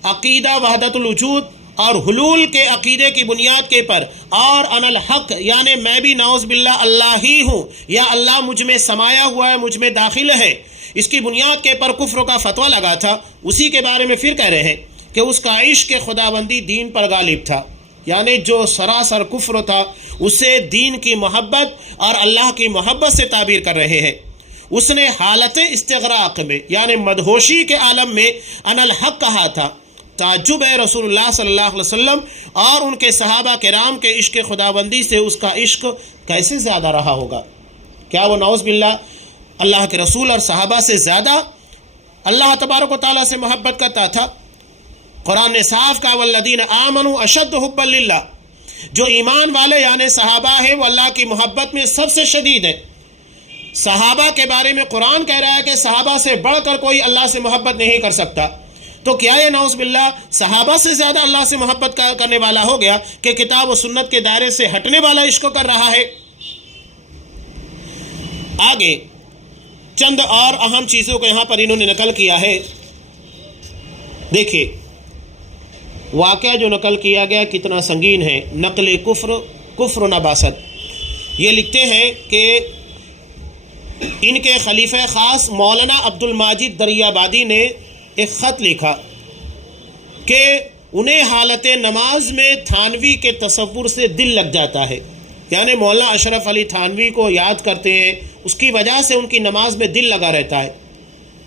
عقیدہ وحدت الوجود اور حلول کے عقیدے کی بنیاد کے پر اور ان الحق، یعنی میں بھی نعوذ باللہ اللہ ہی ہوں یا اللہ مجھ میں سمایا ہوا ہے، مجھ میں داخل ہے، اس کی بنیاد کے پر کفر کا فتویٰ لگا تھا، اسی کے بارے میں پھر کہہ رہے ہیں کہ اس کا عشق خداوندی دین پر غالب تھا، یعنی جو سراسر کفر تھا اسے دین کی محبت اور اللہ کی محبت سے تعبیر کر رہے ہیں۔ اس نے حالت استغراق میں، یعنی مدہوشی کے عالم میں ان الحق کہا تھا۔ تعجب ہے رسول اللہ صلی اللہ علیہ وسلم اور ان کے صحابہ کرام کے عشق خداوندی سے اس کا عشق کیسے زیادہ رہا ہوگا؟ کیا وہ نعوذ باللہ اللہ کے رسول اور صحابہ سے زیادہ اللہ تبارک و تعالیٰ سے محبت کرتا تھا؟ قرآن نے صاف کہا والذین آمنوا اشد حبا للہ، جو ایمان والے یعنی صحابہ ہیں وہ اللہ کی محبت میں سب سے شدید ہے۔ صحابہ کے بارے میں قرآن کہہ رہا ہے کہ صحابہ سے بڑھ کر کوئی اللہ سے محبت نہیں کر سکتا، تو کیا یہ نعوذ باللہ صحابہ سے زیادہ اللہ سے محبت کرنے والا ہو گیا کہ کتاب و سنت کے دائرے سے ہٹنے والا عشق کر رہا ہے؟ آگے چند اور اہم چیزوں کو یہاں پر انہوں نے نقل کیا ہے۔ دیکھیے واقعہ جو نقل کیا گیا کتنا سنگین ہے، نقل کفر نباست۔ یہ لکھتے ہیں کہ ان کے خلیفہ خاص مولانا عبد الماجد دریابادی نے ایک خط لکھا کہ انہیں حالت نماز میں تھانوی کے تصور سے دل لگ جاتا ہے، یعنی مولانا اشرف علی تھانوی کو یاد کرتے ہیں، اس کی وجہ سے ان کی نماز میں دل لگا رہتا ہے۔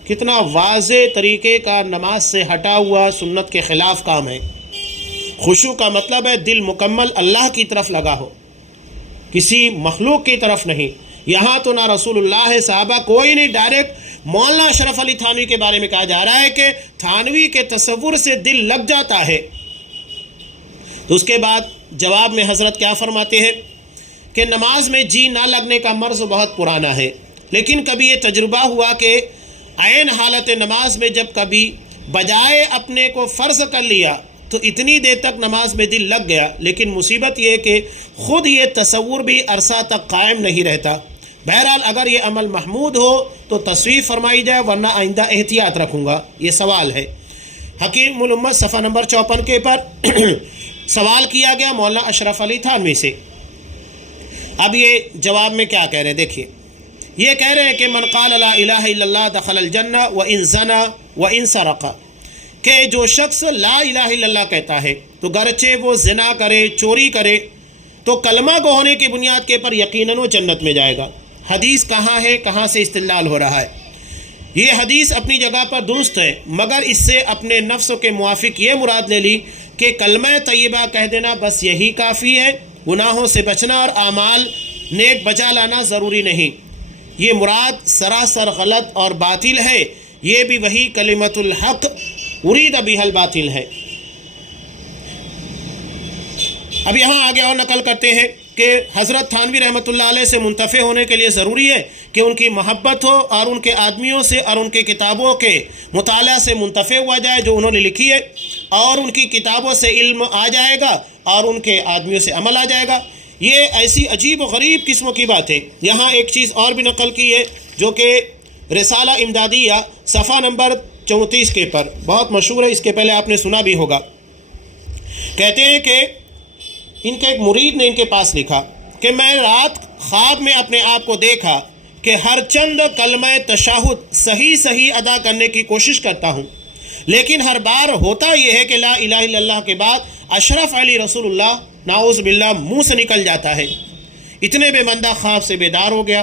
کتنا واضح طریقے کا نماز سے ہٹا ہوا سنت کے خلاف کام ہے۔ خشوع کا مطلب ہے دل مکمل اللہ کی طرف لگا ہو، کسی مخلوق کی طرف نہیں۔ یہاں تو نہ رسول اللہ ہے، صحابہ کوئی نہیں، ڈائریکٹ مولانا اشرف علی تھانوی کے بارے میں کہا جا رہا ہے کہ تھانوی کے تصور سے دل لگ جاتا ہے۔ تو اس کے بعد جواب میں حضرت کیا فرماتے ہیں کہ نماز میں جی نہ لگنے کا مرض بہت پرانا ہے، لیکن کبھی یہ تجربہ ہوا کہ عین حالت نماز میں جب کبھی بجائے اپنے کو فرض کر لیا تو اتنی دیر تک نماز میں دل لگ گیا، لیکن مصیبت یہ کہ خود یہ تصور بھی عرصہ تک قائم نہیں رہتا۔ بہرحال اگر یہ عمل محمود ہو تو تصویب فرمائی جائے، ورنہ آئندہ احتیاط رکھوں گا۔ یہ سوال ہے حکیم الامت صفحہ نمبر 54 کے پر سوال کیا گیا مولانا اشرف علی تھانوی سے۔ اب یہ جواب میں کیا کہہ رہے ہیں دیکھیے، یہ کہہ رہے ہیں کہ من قال لا الہ الا اللہ دخل الجنہ وان زنا وان سرق، کہ جو شخص لا الہ الا اللہ کہتا ہے تو گرچہ وہ زنا کرے، چوری کرے، تو کلمہ گو ہونے کی بنیاد کے پر یقیناً وہ جنت میں جائے گا۔ حدیث کہاں ہے، کہاں سے استدلال ہو رہا ہے؟ یہ حدیث اپنی جگہ پر درست ہے، مگر اس سے اپنے نفس کے موافق یہ مراد لے لی کہ کلمہ طیبہ کہہ دینا بس یہی کافی ہے، گناہوں سے بچنا اور اعمال نیک بجا لانا ضروری نہیں۔ یہ مراد سراسر غلط اور باطل ہے، یہ بھی وہی کلمۃ الحق ارید بہا الباطل ہے۔ اب یہاں آگے اور نقل کرتے ہیں کہ حضرت تھانوی رحمۃ اللہ علیہ سے منتفع ہونے کے لیے ضروری ہے کہ ان کی محبت ہو اور ان کے آدمیوں سے اور ان کے کتابوں کے مطالعہ سے منتفع ہوا جائے جو انہوں نے لکھی ہے، اور ان کی کتابوں سے علم آ جائے گا اور ان کے آدمیوں سے عمل آ جائے گا۔ یہ ایسی عجیب و غریب قسموں کی بات ہے۔ یہاں ایک چیز اور بھی نقل کی ہے جو کہ رسالہ امدادیہ صفحہ نمبر 34 کے پر بہت مشہور ہے، اس کے پہلے آپ نے سنا بھی ہوگا۔ کہتے ہیں کہ ان کے ایک مرید نے ان کے پاس لکھا کہ میں رات خواب میں اپنے آپ کو دیکھا کہ ہر چند کلمہ تشہد صحیح ادا کرنے کی کوشش کرتا ہوں، لیکن ہر بار ہوتا یہ ہے کہ لا الہ الا اللہ کے بعد اشرف علی رسول اللہ نعوذ باللہ منہ سے نکل جاتا ہے۔ اتنے بے مندہ خواب سے بیدار ہو گیا،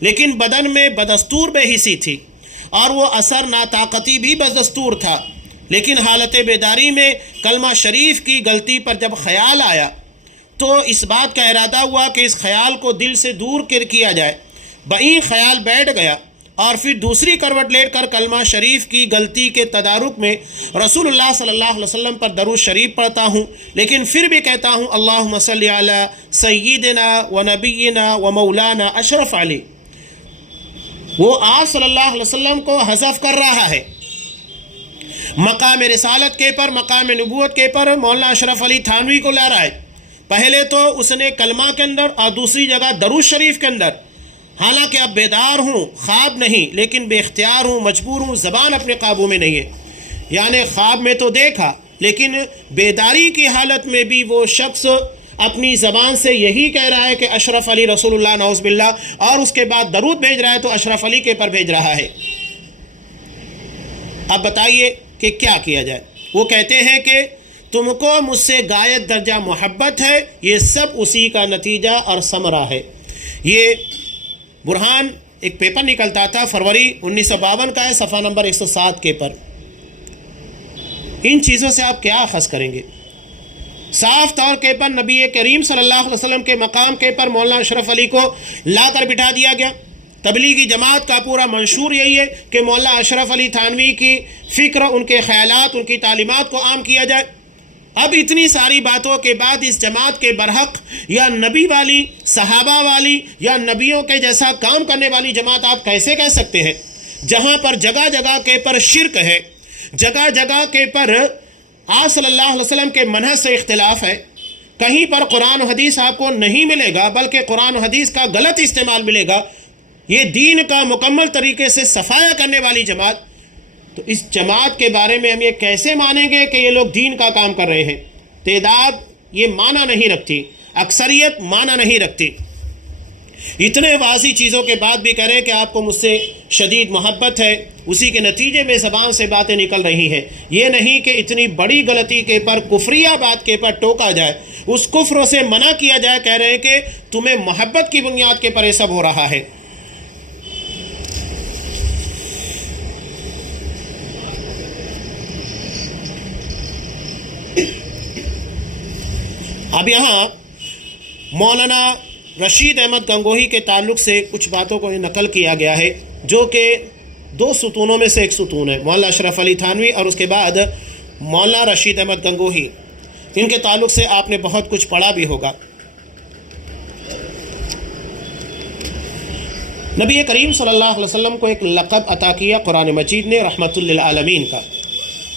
لیکن بدن میں بدستور بے حسی تھی اور وہ اثر ناطاقتی بھی بدستور تھا، لیکن حالت بیداری میں کلمہ شریف کی غلطی پر جب خیال آیا تو اس بات کا ارادہ ہوا کہ اس خیال کو دل سے دور کیا جائے۔ بہیں خیال بیٹھ گیا اور پھر دوسری کروٹ لیٹ کر کلمہ شریف کی غلطی کے تدارک میں رسول اللہ صلی اللہ علیہ وسلم پر درود شریف پڑھتا ہوں، لیکن پھر بھی کہتا ہوں اللہم صلی علی سیدنا و نبینا و مولانا اشرف علی۔ وہ آپ صلی اللہ علیہ وسلم کو حذف کر رہا ہے، مقام رسالت کے پر، مقام نبوت کے پر مولانا اشرف علی تھانوی کو لا رہا ہے۔ پہلے تو اس نے کلمہ کے اندر اور دوسری جگہ درود شریف کے اندر، حالانکہ اب بیدار ہوں، خواب نہیں، لیکن بے اختیار ہوں، مجبور ہوں، زبان اپنے قابو میں نہیں ہے۔ یعنی خواب میں تو دیکھا، لیکن بیداری کی حالت میں بھی وہ شخص اپنی زبان سے یہی کہہ رہا ہے کہ اشرف علی رسول اللہ نعوذ باللہ، اور اس کے بعد درود بھیج رہا ہے تو اشرف علی کے پر بھیج رہا ہے۔ اب بتائیے کہ کیا کیا جائے؟ وہ کہتے ہیں کہ تم کو مجھ سے غایت درجہ محبت ہے، یہ سب اسی کا نتیجہ اور ثمرہ ہے۔ یہ برہان ایک پیپر نکلتا تھا، فروری 1952 کا ہے، صفحہ نمبر 107 کے پر۔ ان چیزوں سے آپ کیا اخذ کریں گے؟ صاف طور کے پر نبی کریم صلی اللہ علیہ وسلم کے مقام کے پر مولانا اشرف علی کو لا کر بٹھا دیا گیا۔ تبلیغی جماعت کا پورا منشور یہی ہے کہ مولانا اشرف علی تھانوی کی فکر، ان کے خیالات، ان کی تعلیمات کو عام کیا جائے۔ اب اتنی ساری باتوں کے بعد اس جماعت کے برحق یا نبی والی، صحابہ والی یا نبیوں کے جیسا کام کرنے والی جماعت آپ کیسے کہہ سکتے ہیں؟ جہاں پر جگہ جگہ کے پر شرک ہے، جگہ جگہ کے پر آپ صلی اللہ علیہ وسلم کے منہج سے اختلاف ہے، کہیں پر قرآن و حدیث آپ کو نہیں ملے گا بلکہ قرآن و حدیث کا غلط استعمال ملے گا، یہ دین کا مکمل طریقے سے صفایا کرنے والی جماعت، تو اس جماعت کے بارے میں ہم یہ کیسے مانیں گے کہ یہ لوگ دین کا کام کر رہے ہیں؟ تعداد یہ معنی نہیں رکھتی، اکثریت معنی نہیں رکھتی۔ اتنے واضح چیزوں کے بعد بھی کریں کہ آپ کو مجھ سے شدید محبت ہے، اسی کے نتیجے میں زبان سے باتیں نکل رہی ہیں۔ یہ نہیں کہ اتنی بڑی غلطی کے پر، کفریہ بات کے پر ٹوکا جائے، اس کفر سے منع کیا جائے، کہہ رہے ہیں کہ تمہیں محبت کی بنیاد کے پر یہ سب ہو رہا ہے۔ اب یہاں مولانا رشید احمد گنگوہی کے تعلق سے کچھ باتوں کو نقل کیا گیا ہے جو کہ دو ستونوں میں سے ایک ستون ہے، مولانا اشرف علی تھانوی اور اس کے بعد مولانا رشید احمد گنگوہی۔ ان کے تعلق سے آپ نے بہت کچھ پڑھا بھی ہوگا۔ نبی کریم صلی اللہ علیہ وسلم کو ایک لقب عطا کیا قرآن مجید نے رحمت للعالمین کا،